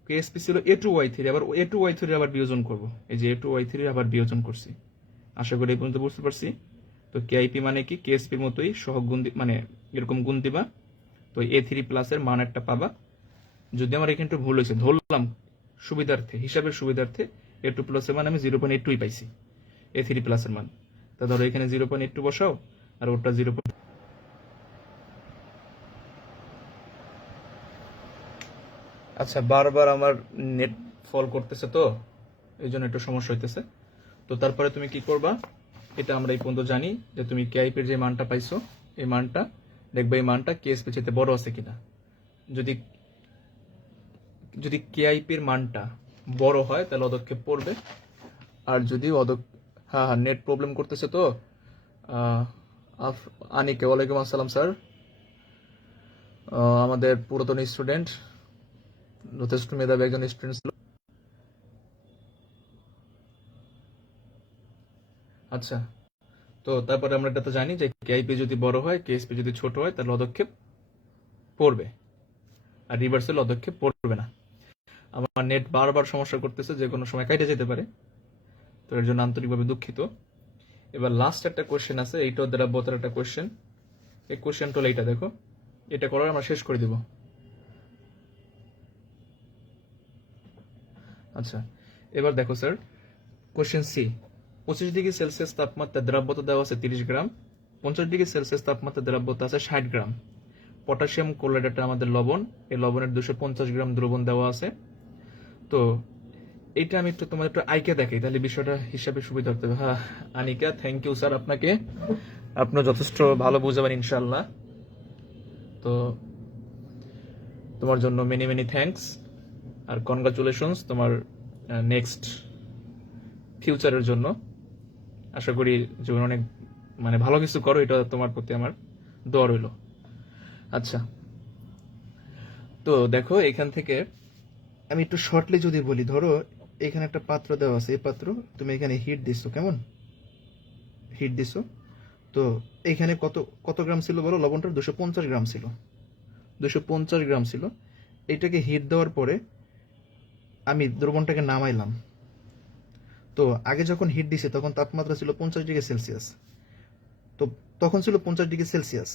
KSP ছিল A2Y3, আবার A2Y3 আবার বিয়োজন করব। এই যে A2Y3 আবার বিয়োজন করছি। আশা করি এই পর্যন্ত বুঝতে পারছি। তো KIP মানে কি? KSP এর মতোই সহগ গুণ মানে এরকম গুণ দিবা। তো A3 প্লাসের মান একটা পাবা। যদি আমার এখানে একটু ভুল হয়েছে, ধরলাম হিসাবের সুবিধার্থে A2 প্লাসের মান আমি 0.82 পাইছি, A3 প্লাসের মান। তা ধরো এখানে 0.82 বসাও, আর ওটা 0. আচ্ছা, বারবার আমার নেট ফল করতেছে, তো এই জন্য একটু সমস্যা হইতেছে। তো তারপরে তুমি কি করবা? এটা আমরা এই পর্যন্ত জানি যে তুমি কেআইপির যে মানটা পাইছো, এই মানটা দেখবে এই মানটা কেএসপি চেয়ে বড় আছে কিনা। যদি যদি কেআইপির মানটা বড় হয় তাহলে পদক্ষেপ পড়বে। আর যদি হ্যাঁ, নেট প্রবলেম করতেছে তো। আনিকে ওয়ালাইকুম আসসালাম স্যার, আমাদের পুরাতন স্টুডেন্ট, যথেষ্ট মেধাবী একজন স্টুডেন্ট ছিল। আচ্ছা, তো তারপরে আমরা এটা তো জানি যে কেআইপি যদি বড় হয়, কেএসপি যদি ছোট হয়, তাহলে পদক্ষেপ পড়বে, আর রিভার্সাল পদক্ষেপ পড়বে না। আমার নেট বারবার সমস্যা করতেছে, যে কোনো সময় কাটে যেতে পারে, তো এর জন্য আন্তরিকভাবে দুঃখিত। এবার লাস্ট একটা কোয়েশ্চেন আছে, এইটা দ্রাব্যতার একটা কোয়েশ্চেন। এই কোয়েশ্চেনটা হলো এইটা, দেখো। এটা করার আমরা শেষ করে দিব। আচ্ছা, এবার দেখো sir, question C. 25 degree Celsius তাপমাত্রা দ্রাব্যতা দেওয়া আছে 30 গ্রাম, 50 ডিগ্রি সেলসিয়াস তাপমাত্রা দ্রাব্যতা আছে 60 গ্রাম। পটাশিয়াম ক্লোরাইডটা আমাদের লবণ, এই লবণের 250 গ্রাম দ্রবণ দেওয়া আছে। তো এটা আমি একটু তোমাদের একটু আইকে দেখাই, তাহলে বিষয়টা হিসাবে সুবিধা হতে হবে। হ্যাঁ আনিকা, থ্যাংক ইউ স্যার আপনাকে, আপনিও যথেষ্ট ভালো বুঝাবেন ইনশাল্লাহ। তো তোমার জন্য মেনি মেনি থ্যাঙ্কস, আর কনগ্রাচুলেশনস তোমার নেক্সট ফিউচারের জন্য। আশা করি জীবনে অনেক ভালো কিছু করো, এটা তোমার প্রতি আমার দোয়া রইল। আচ্ছা, তো দেখো এখান থেকে আমি একটু শর্টলি যদি বলি, ধরো এখানে একটা পাত্র দেওয়া আছে, এই পাত্র তুমি এখানে হিট দিছো, কেমন হিট দিছো। তো এখানে কত কত গ্রাম ছিল বলো? লবণটা 250 গ্রাম ছিল, 250 গ্রাম ছিল। এটাকে হিট দেওয়ার পরে আমি দ্রবণটাকে নামাইলাম। তো আগে যখন হিট দিছে তখন তাপমাত্রা ছিল 50 ডিগ্রি সেলসিয়াস, তো তখন ছিল 50 ডিগ্রি সেলসিয়াস।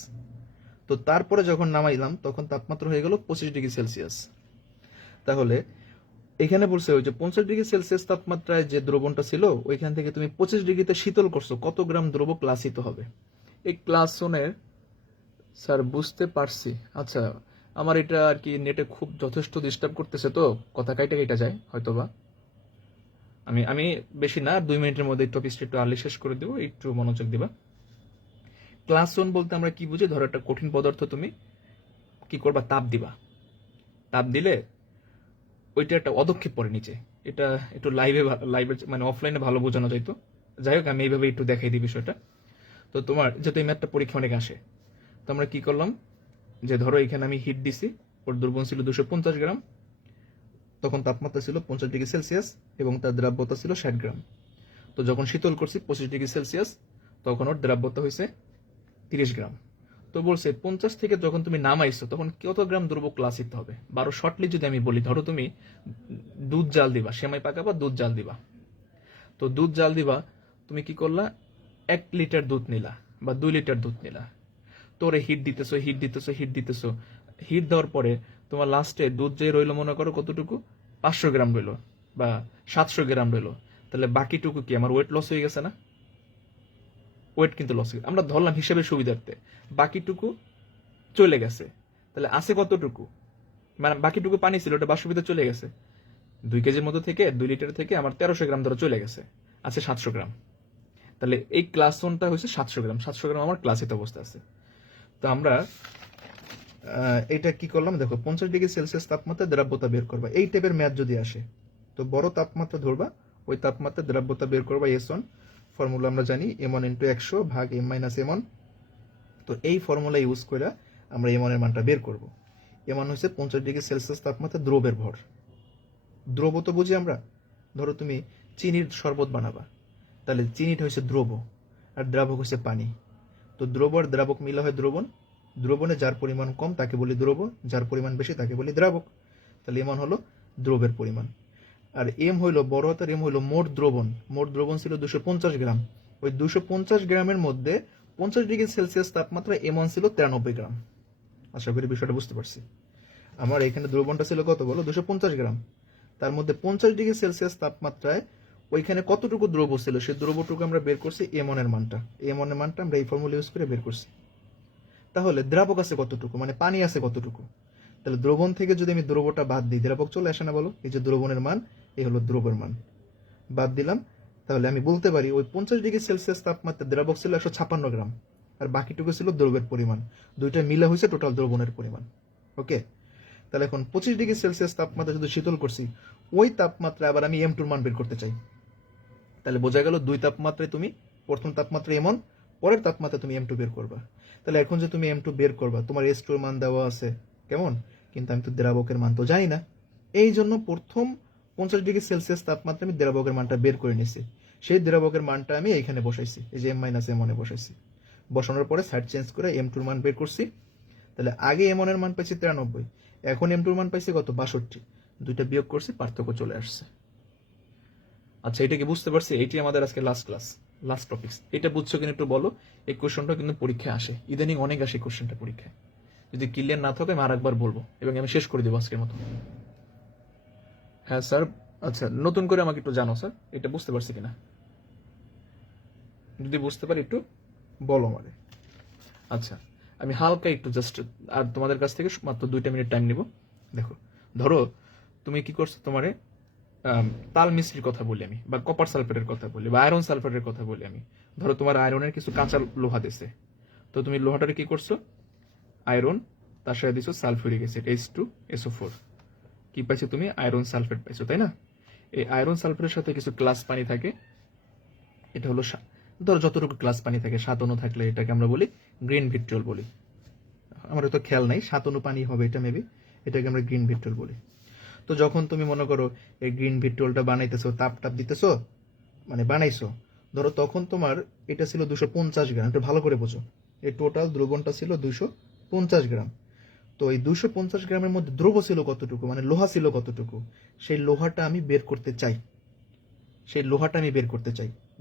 তো তারপরে যখন নামাইলাম তখন তাপমাত্রা হয়ে গেল 25 ডিগ্রি সেলসিয়াস। তাহলে এখানে বলছে ওই যে 50 ডিগ্রি সেলসিয়াস তাপমাত্রায় যে দ্রবণটা ছিল ওইখান থেকে তুমি 25 ডিগ্রিতে শীতল করছো, কত গ্রাম দ্রব ক্লাসিত হবে? এই ক্লাস ওনের স্যার বুঝতে পারছি। আচ্ছা, আমার এটা আর কি নেটে খুব যথেষ্ট ডিস্টার্ব করতেছে, তো কথা কাইটা কাইটা যায় হয়তোবা। আমি আমি বেশি না, 2 মিনিটের মধ্যে টপিকটা একটু আর্লি শেষ করে দেবো, একটু মনোযোগ দিবা। ক্লাস ওয়ান বলতে আমরা কি বুঝি? ধরো একটা কঠিন পদার্থ তুমি কি করবা? তাপ দিবা। তাপ দিলে ওইটা একটা অদক্ষেপ পড়ে নিচে। এটা একটু লাইভে মানে অফলাইনে ভালো বোঝানো যাইতো। যাই হোক, আমি এইভাবে একটু দেখাই দিই বিষয়টা। তো তোমার যেহেতু এই ম্যাথটা পরীক্ষা অনেক আসে, তো আমরা কি করলাম, যে ধরো এখানে আমি হিট দিছি, ওর দ্রবণ ছিল 250 গ্রাম, তখন তাপমাত্রা ছিল 50 ডিগ্রি সেলসিয়াস এবং তার দ্রাব্যতা ছিল 60 গ্রাম। তো যখন শীতল করছি 25 ডিগ্রি সেলসিয়াস, তখন ওর দ্রাব্যতা হয়েছে 30 গ্রাম। তো বলছে 50 থেকে যখন তুমি নামাইছো তখন কত গ্রাম দ্রব্য ক্লাসিত হবে? 12 শর্টলি যদি আমি বলি, ধরো তুমি দুধ জাল দিবা, সেমাই পাকাবা, দুধ জাল দিবা। তো দুধ জাল দিবা, তুমি কি করলা? 1 লিটার দুধ নিলা বা 2 লিটার দুধ নিলা। তোরে হিট দিতেছো, হিট দিতেছো, হিট দিতেছো। হিট দেওয়ার পরে তোমার লাস্টে দুধ যে রইলো মনে করো কতটুকু? 500 গ্রাম রইলো বা 700 গ্রাম রইলো। তাহলে বাকিটুকু কি আমার ওয়েট লস হয়ে গেছে না? ওয়েট কিন্তু লস হয়ে, আমরা ধরলাম হিসেবের সুবিধার্থে বাকিটুকু চলে গেছে। তাহলে আছে কতটুকু? মানে বাকিটুকু পানি ছিল, ওটা বাষ্পীভূত চলে গেছে। 2 কেজির মতো থেকে 2 লিটার থেকে আমার 1300 গ্রাম ধরে চলে গেছে, আছে 700 গ্রাম। তাহলে এই ক্লাস ওয়ানটা হচ্ছে 700 গ্রাম, 700 গ্রাম আমার ক্লাসিত অবস্থা আছে। তো আমরা এটা কি করলাম দেখো, 50 ডিগ্রি সেলসিয়াস তাপমাত্রায় দ্রাব্যতা বের করবা। এই টাইপের ম্যাথ যদি আসে তো বড় তাপমাত্রা ধরবা, ওই তাপমাত্রায় দ্রাব্যতা বের করবা S1। ফর্মুলা আমরা জানি M1 × 100 ভাগ M - M1। তো এই ফর্মুলা ইউজ করে আমরা M1 এর মানটা বের করব। M1 হচ্ছে 50 ডিগ্রি সেলসিয়াস তাপমাত্রায় দ্রবের ভর। দ্রব তো বুঝি আমরা, ধরো তুমি চিনির শরবত বানাবা, তাহলে চিনিটা হচ্ছে দ্রব আর দ্রাবক হচ্ছে পানি। তো দ্রব আর দ্রাবক মিলা হয় দ্রবণ। দ্রবণে যার পরিমাণ কম তাকে বলি দ্রব, যার পরিমাণ বেশি তাকে বলি দ্রাবক। তাহলে এমন হলো দ্রবের পরিমাণ। আর এম হইলো বড় হাতের এম হইলো মোট দ্রবণ। মোট দ্রবণ ছিল 250 গ্রাম। ওই 250 গ্রামের মধ্যে 50 ডিগ্রি সেলসিয়াস তাপমাত্রা M1 ছিল 93 গ্রাম। আশা করি বিষয়টা বুঝতে পারছি। আমার এখানে দ্রবণটা ছিল কত বলো? 250 গ্রাম। তার মধ্যে 50 ডিগ্রি সেলসিয়াস তাপমাত্রায় ওইখানে কতটুকু দ্রব্য ছিল, সেই দ্রব্যটুকু আমরা বের করছি M1 এর মানটা। M1 এর মানটা আমরা এই ফর্মুলা ইউজ করে বের করছি। তাহলে দ্রাবক আছে কতটুকু, মানে পানি আছে কতটুকু? তাহলে দ্রবণ থেকে যদি আমি দ্রবটা বাদ দিই, দ্রাবক চলে আসে না বলো? এই যে দ্রবণের মান, এই হলো দ্রবের মান, বাদ দিলাম। তাহলে আমি বলতে পারি ওই 50 ডিগ্রি সেলসিয়াস তাপমাত্রা দ্রাবক ছিল 156 গ্রাম, আর বাকিটুকু ছিল দ্রবের পরিমাণ। দুইটা মিলে হয়েছে টোটাল দ্রবণের পরিমাণ। ওকে, তাহলে এখন 25 ডিগ্রি সেলসিয়াস তাপমাত্রা শুধু শীতল করছি, ওই তাপমাত্রা আবার আমি M2 মান বের করতে চাই। তাহলে বোঝা গেল দুই তাপমাত্রায় তুমি প্রথম তাপমাত্রা M1, পরের তাপমাত্রা তুমি M2 বের করবা। তাহলে এখন যে তুমি M2 বের করবা, তোমার S2 এর মান দেওয়া আছে কেমন, কিন্তু আমি তো দ্রাবকের মান তো জানি না। এই জন্য প্রথম 50 ডিগ্রি সেলসিয়াস তাপমাত্রা আমি দ্রাবকের মানটা বের করে নিছি। সেই দ্রাবকের মানটা আমি এইখানে বসাইছি, এই যে M - M1 এ বসাইছি। বসানোর পরে সাইড চেঞ্জ করে M2 এর মান বের করছি। তাহলে আগে M1 এর মান পাইছি 93, এখন M2 এর মান পাইছি কত? 62। দুইটা বিয়োগ করছি, পার্থক্য চলে আসছে। আচ্ছা, এটা কি বুঝতে পারছি? এটি আমাদের আজকে লাস্ট ক্লাস, লাস্ট টপিকস। এটা বুঝছো কিনা একটু বলো। এই কোশ্চেনটা কিন্তু পরীক্ষায় আসে, ইদানিং অনেক আসে কোশ্চেনটা পরীক্ষায়। যদি ক্লিয়ার না থাকে আমি আরেকবার বলবো এবং আমি শেষ করে দেবো আজকের মতো। হ্যাঁ স্যার। আচ্ছা, নতুন করে আমাকে একটু জানো স্যার, এটা বুঝতে পারছি কিনা। যদি বুঝতে পারি একটু বলো আমারে। আচ্ছা, আমি হালকা একটু জাস্ট আর তোমাদের কাছ থেকে মাত্র 2টা মিনিট টাইম নিব। দেখো, ধরো তুমি কি করছো, তোমারে তাল মিশ্রির কথা বলি আমি, বা কপার সালফেটের কথা বলি, বা আয়রন সালফেটের কথা বলি আমি। ধরো তোমার আয়রনের কিছু কাঁচা লোহা দিছে, তো তুমি লোহাটারে কি করছো? আয়রন, তার সাথে দিছো সালফিউরিক অ্যাসিড H2SO4। কি পাইছো তুমি? আয়রন সালফেট পাইছো, তাই না? এই আয়রন সালফেটের সাথে কিছু গ্লাস পানি থাকে। এটা হলো ধরো যতটুকু গ্লাস পানি থাকে, 7 অণু থাকলে এটাকে আমরা বলি গ্রিন ভিট্রিয়ল বলি। আমার তো খেয়াল নাই 7 অণু পানি হবে এটা মেবি, এটাকে আমরা গ্রিন ভিট্রিয়ল বলি। তো যখন তুমি মনে করো এই গ্রিন ভিট্রিয়লটা বানাইতেছো, তাপ দিতেছো, মানে বানাইছো, ধরো তখন তোমার এটা ছিল 250 গ্রাম। একটু ভালো করে বোঝো, এই টোটাল দ্রবণটা ছিল 250 গ্রাম। তো এই 250 গ্রামের মধ্যে দ্রব্য ছিল কতটুকু, মানে লোহা ছিল কতটুকু, সেই লোহাটা আমি বের করতে চাই।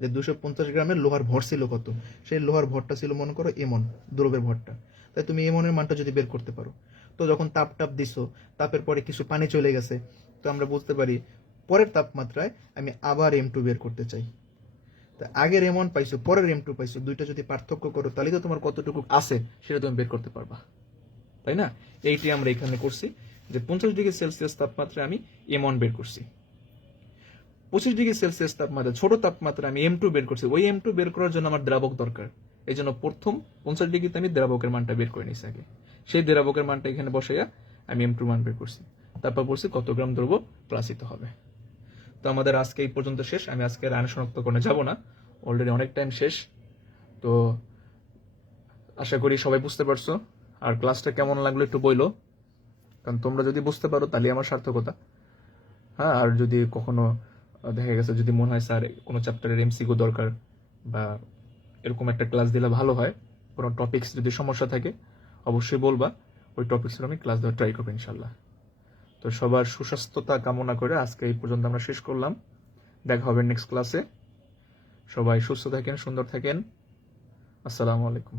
যে 250 গ্রামের লোহার ভর ছিল কত, সেই লোহার ভরটা ছিল মনে করো M1, দ্রবের ভরটা। তাই তুমি M1 এর মানটা যদি বের করতে পারো, তো যখন তাপ দিছো, তাপের পরে কিছু পানি চলে গেছে, তো আমরা বুঝতে পারি পরের তাপমাত্রায় আমি আবার M2 বের করতে চাই। তা আগের M1 পাইছো, পরের M2 পাইছো, দুইটা যদি পার্থক্য করো তাহলে তো তোমার কতটুকু আছে সেটা তুমি বের করতে পারবা, তাই না? এইটি আমরা এখানে করছি যে 50 ডিগ্রি সেলসিয়াস তাপমাত্রায় আমি M1 বের করছি, 25 ডিগ্রি সেলসিয়াস তাপমাত্রা ছোট তাপমাত্রা আমি M2 বের করছি। ওই M2 বের করার জন্য আমার দ্রাবক দরকার, এই জন্য প্রথম 50 ডিগ্রিতে আমি দ্রাবকের মানটা বের করে নিছি আগে। সেই দ্রাবকের মানটা এখানে বসাইয়া আমি M2 মান বের করছি, তারপর বলছি কত গ্রাম দ্রব্য প্লাসিত হবে। তো আমাদের আজকে এই পর্যন্ত শেষ। আমি আজকে আয়ন শনাক্তকরণে যাব না, অলরেডি অনেক টাইম শেষ। তো আশা করি সবাই বুঝতে পারছো। আর ক্লাসটা কেমন লাগলো একটু বইলো, কারণ তোমরা যদি বুঝতে পারো তাহলে আমার সার্থকতা। হ্যাঁ, আর যদি কখনো দেখা গেছে যদি মনে হয় স্যার কোনো চ্যাপ্টারের MCQ দরকার বা এরকম একটা ক্লাস দিলে ভালো হয়, কোনো টপিকস যদি সমস্যা থাকে অবশ্যই বলবা, ওই টপিক্সের আমি ক্লাস দেওয়ার ট্রাই করবো ইনশাল্লাহ। তো সবার সুস্বাস্থ্যতা কামনা করে আজকে এই পর্যন্ত আমরা শেষ করলাম। দেখা হবে নেক্সট ক্লাসে। সবাই সুস্থ থাকেন, সুন্দর থাকেন। আসসালামু আলাইকুম।